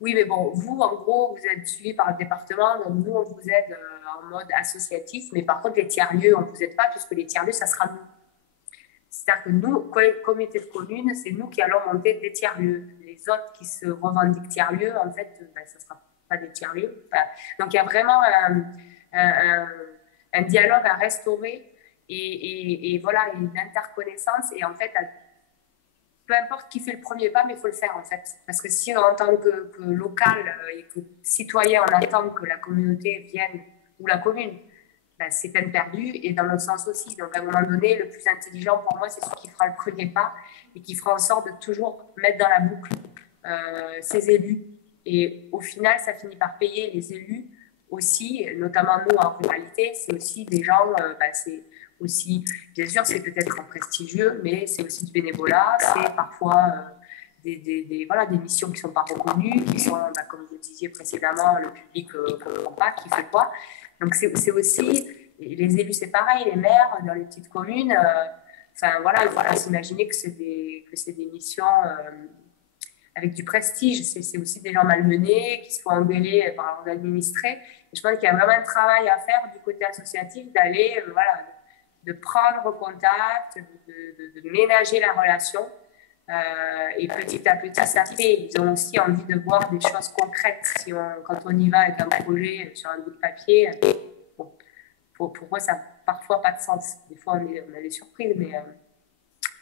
oui, mais bon, vous, en gros, vous êtes suivi par le département, donc nous, on vous aide en mode associatif, mais par contre, les tiers-lieux, on ne vous aide pas, puisque les tiers-lieux, ça sera nous. C'est-à-dire que nous, communauté de communes, c'est nous qui allons monter des tiers-lieux. Les autres qui se revendiquent tiers-lieux, en fait, ça ne sera pas des tiers-lieux. Enfin, donc, il y a vraiment un dialogue à restaurer et voilà, une interconnaissance. Et en fait, peu importe qui fait le premier pas, mais il faut le faire, en fait. Parce que si, en tant que local et que citoyen, on attend que la communauté vienne, ou la commune, c'est peine perdue, et dans l'autre sens aussi. Donc, à un moment donné, le plus intelligent pour moi, c'est celui qui fera le premier pas et qui fera en sorte de toujours mettre dans la boucle ses élus. Et au final, ça finit par payer les élus aussi, notamment nous en ruralité. C'est aussi des gens, c'est aussi, bien sûr, c'est peut-être prestigieux, mais c'est aussi du bénévolat, c'est parfois des missions qui ne sont pas reconnues, qui sont, comme vous le disiez précédemment, le public ne comprend pas, qui fait quoi. Donc, c'est aussi, les élus, c'est pareil, les maires dans les petites communes, il faut s'imaginer que c'est des missions avec du prestige. C'est aussi des gens malmenés, qui se font engueuler par leurs administrés. Et je pense qu'il y a vraiment un travail à faire du côté associatif, d'aller, de prendre contact, de ménager la relation. Et petit à petit, ça fait. Ils ont aussi envie de voir des choses concrètes. Quand on y va avec un projet sur un bout de papier, pour moi, ça n'a parfois pas de sens. Des fois, on a des surprises, mais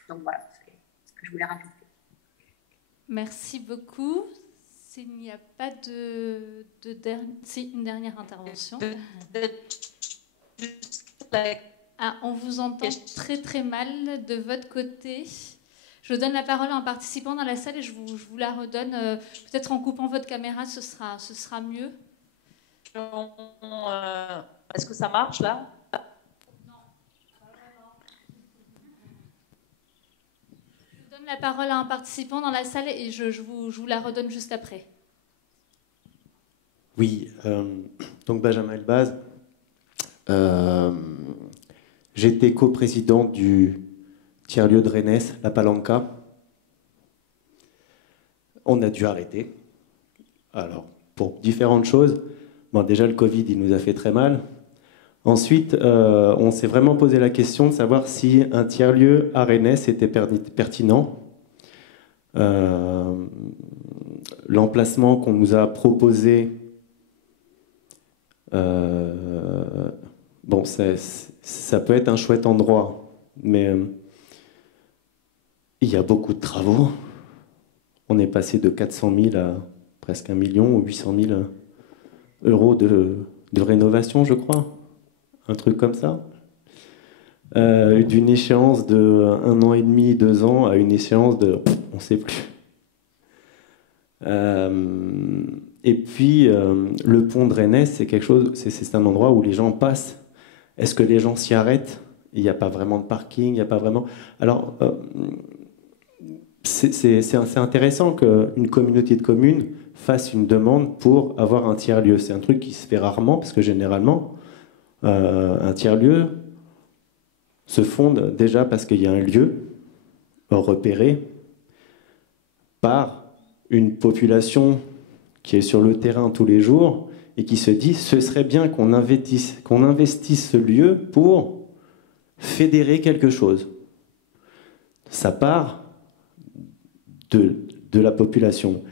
donc voilà, c'est ce que je voulais rajouter. Merci beaucoup. S'il n'y a pas si, une dernière intervention. Ah, on vous entend très très mal de votre côté. Je donne la parole à un participant dans la salle et je vous la redonne. Peut-être en coupant votre caméra, ce sera mieux. Est-ce que ça marche là? Je donne la parole à un participant dans la salle et je vous la redonne juste après. Oui, donc Benjamin Elbaz. J'étais coprésident du tiers-lieu de Rennes, la Palanca. On a dû arrêter. Alors, pour différentes choses. Bon, déjà, le Covid, il nous a fait très mal. Ensuite, on s'est vraiment posé la question de savoir si un tiers-lieu à Rennes était pertinent. L'emplacement qu'on nous a proposé, bon, ça peut être un chouette endroit, mais il y a beaucoup de travaux. On est passé de 400 000 à presque 1 million ou 800 000 euros de rénovation, je crois. Un truc comme ça. D'une échéance de 1 an et demi, 2 ans, à une échéance de... on ne sait plus. Et puis, le pont de Rennes, c'est quelque chose, c'est un endroit où les gens passent. Est-ce que les gens s'y arrêtent? Il n'y a pas vraiment de parking, il n'y a pas vraiment... Alors, c'est intéressant qu'une communauté de communes fasse une demande pour avoir un tiers-lieu. C'est un truc qui se fait rarement, parce que généralement, un tiers-lieu se fonde déjà parce qu'il y a un lieu repéré par une population qui est sur le terrain tous les jours et qui se dit ce serait bien qu'on investisse ce lieu pour fédérer quelque chose. Ça part de la population.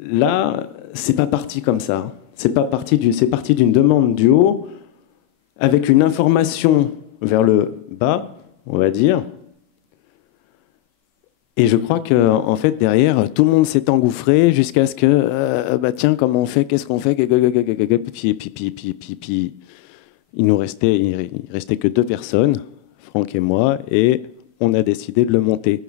Là, c'est pas parti comme ça. C'est parti d'une demande du haut avec une information vers le bas, on va dire. Et je crois qu'en fait, derrière, tout le monde s'est engouffré jusqu'à ce que, bah tiens, comment on fait, qu'est-ce qu'on fait, puis il restait que 2 personnes, Franck et moi, et on a décidé de le monter.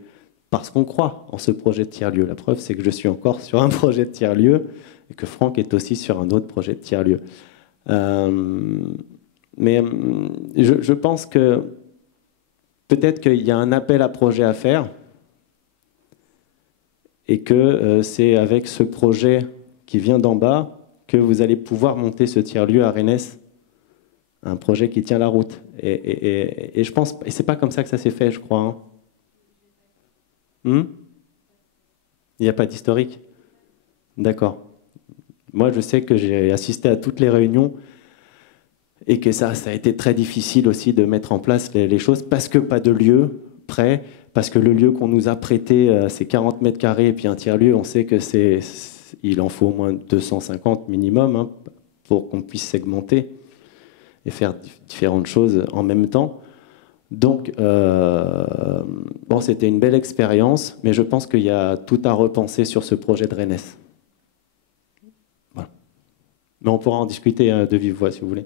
Parce qu'on croit en ce projet de tiers-lieu. La preuve, c'est que je suis encore sur un projet de tiers-lieu et que Franck est aussi sur un autre projet de tiers-lieu. Mais je pense que peut-être qu'il y a un appel à projet à faire et que c'est avec ce projet qui vient d'en bas que vous allez pouvoir monter ce tiers-lieu à Rennes, un projet qui tient la route. Et je pense, et c'est pas comme ça que ça s'est fait, je crois. Hein. Il n'y a pas d'historique? D'accord. Moi, je sais que j'ai assisté à toutes les réunions et que ça a été très difficile aussi de mettre en place les choses parce que pas de lieu prêt, parce que le lieu qu'on nous a prêté, c'est 40 mètres carrés et puis un tiers-lieu, on sait que il en faut au moins 250 minimum hein, pour qu'on puisse segmenter et faire différentes choses en même temps. Donc, bon, c'était une belle expérience, mais je pense qu'il y a tout à repenser sur ce projet de Rennes. Voilà. Mais on pourra en discuter de vive voix, si vous voulez.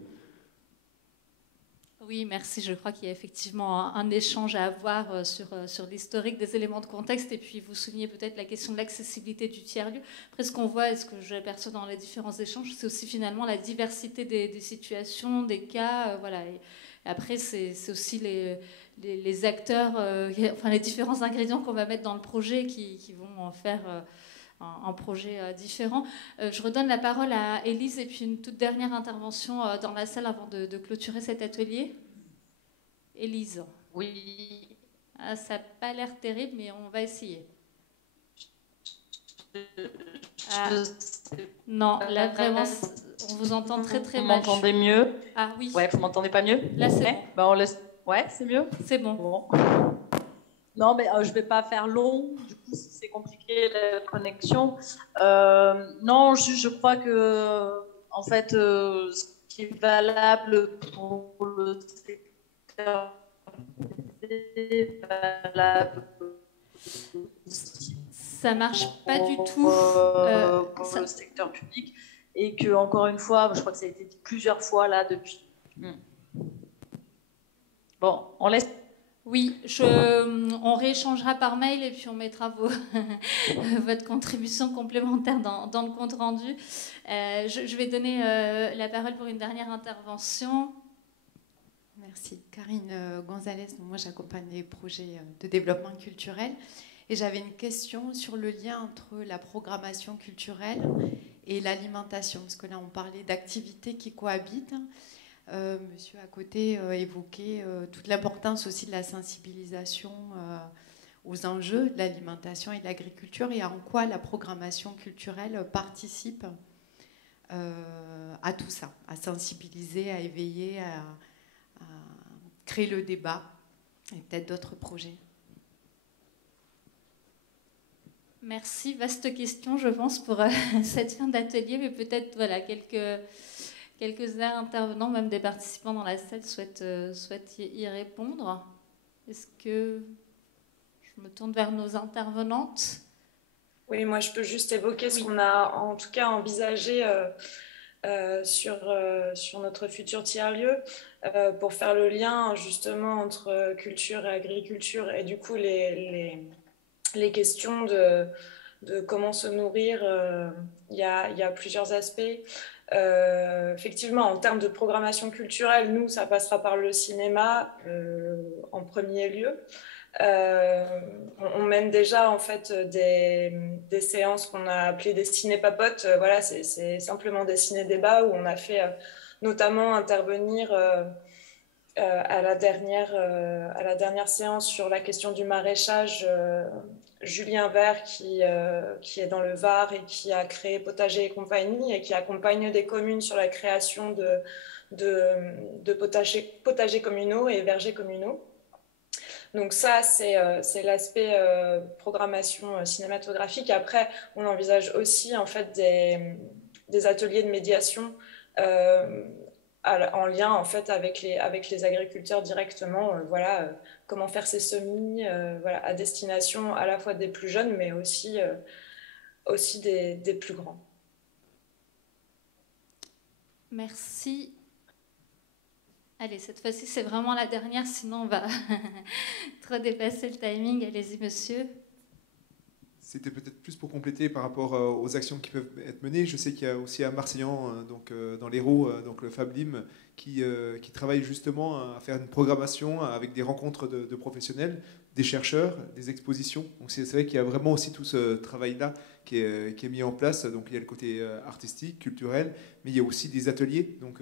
Oui, merci. Je crois qu'il y a effectivement un échange à avoir sur l'historique des éléments de contexte. Et puis, vous soulignez peut-être la question de l'accessibilité du tiers-lieu. Après, ce qu'on voit et ce que j'aperçois dans les différents échanges, c'est aussi finalement la diversité des situations, des cas. Voilà. Et après, c'est aussi les acteurs, enfin les différents ingrédients qu'on va mettre dans le projet qui vont en faire un projet différent. Je redonne la parole à Élise et puis une toute dernière intervention dans la salle avant de clôturer cet atelier. Élise. Oui. Ah, ça n'a pas l'air terrible, mais on va essayer. Ah, non, là vraiment, on vous entend très très mal. Vous m'entendez mieux? Ah oui. Ouais, vous m'entendez pas mieux? Là c'est bon. Ben, on laisse... Ouais, c'est mieux? C'est bon. Non, mais je ne vais pas faire long, du coup, si c'est compliqué la connexion. Non, je crois que, en fait, ce qui est valable pour le secteur, c'est valable. ça marche pas du tout. Pour le secteur public. Et que, encore une fois, je crois que ça a été dit plusieurs fois là depuis. Bon, on laisse. Oui, on rééchangera par mail et puis on mettra votre contribution complémentaire dans le compte rendu. Je vais donner la parole pour une dernière intervention. Merci. Karine Gonzalez, moi j'accompagne les projets de développement culturel et j'avais une question sur le lien entre la programmation culturelle et l'alimentation, parce que là on parlait d'activités qui cohabitent. Monsieur à côté évoquait toute l'importance aussi de la sensibilisation aux enjeux de l'alimentation et de l'agriculture et en quoi la programmation culturelle participe à tout ça, à sensibiliser, à éveiller, à créer le débat et peut-être d'autres projets. Merci, vaste question je pense pour cette fin d'atelier, mais peut-être voilà, quelques-uns intervenants, même des participants dans la salle, souhaitent y répondre. Est-ce que je me tourne vers nos intervenantes? Oui, moi je peux juste évoquer ce qu'on a en tout cas envisagé sur notre futur tiers-lieu pour faire le lien justement entre culture et agriculture et du coup les questions de comment se nourrir. Il y a plusieurs aspects. Effectivement, en termes de programmation culturelle, nous, ça passera par le cinéma en premier lieu. On mène déjà en fait des séances qu'on a appelées des ciné-papotes. Voilà, c'est simplement des ciné-débats où on a fait notamment intervenir à la dernière séance sur la question du maraîchage. Julien Vert qui est dans le Var et qui a créé Potager et compagnie et qui accompagne des communes sur la création de potagers communaux et vergers communaux. Donc ça, c'est l'aspect programmation cinématographique. Après, on envisage aussi en fait des ateliers de médiation en lien en fait avec les agriculteurs directement. Voilà, comment faire ses semis, voilà, à destination à la fois des plus jeunes, mais aussi des plus grands. Merci. Allez, cette fois-ci, c'est vraiment la dernière, sinon on va trop dépasser le timing. Allez-y, monsieur. C'était peut-être plus pour compléter par rapport aux actions qui peuvent être menées. Je sais qu'il y a aussi à Marseillan, donc, dans l'Hérault, donc le FabLim, qui travaille justement à faire une programmation avec des rencontres de professionnels, des chercheurs, des expositions. Donc c'est vrai qu'il y a vraiment aussi tout ce travail-là qui est mis en place. Donc il y a le côté artistique, culturel, mais il y a aussi des ateliers donc,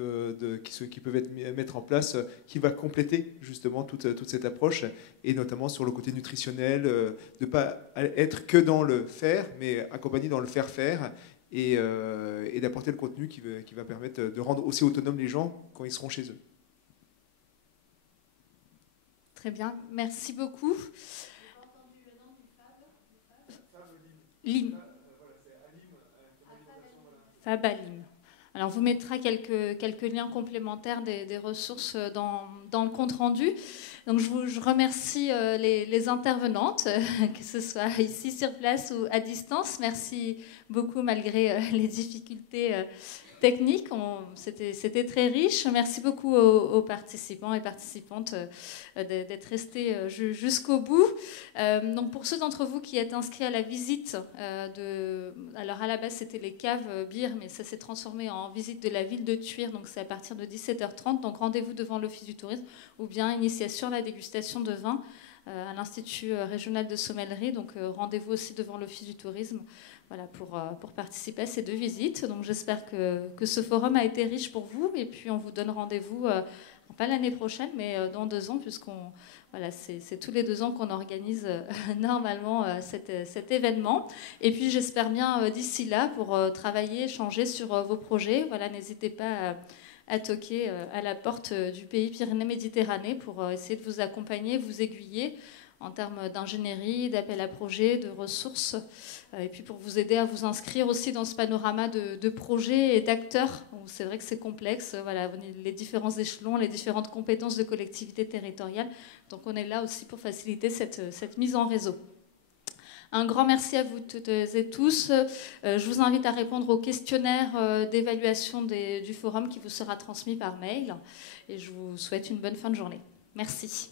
qui peuvent mettre en place, qui va compléter justement toute cette approche, et notamment sur le côté nutritionnel, de ne pas être que dans le faire, mais accompagné dans le faire-faire, et d'apporter le contenu qui va permettre de rendre aussi autonomes les gens quand ils seront chez eux. Très bien, merci beaucoup. Lim. Fabalim. Alors, on vous mettra quelques liens complémentaires des ressources dans le compte rendu. Donc, je remercie les intervenantes, que ce soit ici sur place ou à distance. Merci beaucoup malgré les difficultés techniques. C'était très riche. Merci beaucoup aux participants et participantes d'être restés jusqu'au bout. Donc pour ceux d'entre vous qui êtes inscrits à la visite, alors à la base c'était les caves bières, mais ça s'est transformé en visite de la ville de Thuir, donc c'est à partir de 17h30. Donc rendez-vous devant l'Office du tourisme ou bien initiation à la dégustation de vin à l'Institut régional de sommellerie. Donc rendez-vous aussi devant l'Office du tourisme. Voilà, pour participer à ces deux visites. Donc j'espère que ce forum a été riche pour vous. Et puis on vous donne rendez-vous, pas l'année prochaine, mais dans 2 ans, voilà, c'est tous les 2 ans qu'on organise normalement cet événement. Et puis j'espère bien d'ici là pour travailler, échanger sur vos projets. Voilà, n'hésitez pas à toquer à la porte du pays Pyrénées-Méditerranée pour essayer de vous accompagner, vous aiguiller en termes d'ingénierie, d'appel à projets, de ressources, et puis pour vous aider à vous inscrire aussi dans ce panorama de projets et d'acteurs. C'est vrai que c'est complexe, voilà, les différents échelons, les différentes compétences de collectivités territoriales. Donc on est là aussi pour faciliter cette mise en réseau. Un grand merci à vous toutes et tous. Je vous invite à répondre au questionnaire d'évaluation du forum qui vous sera transmis par mail. Et je vous souhaite une bonne fin de journée. Merci.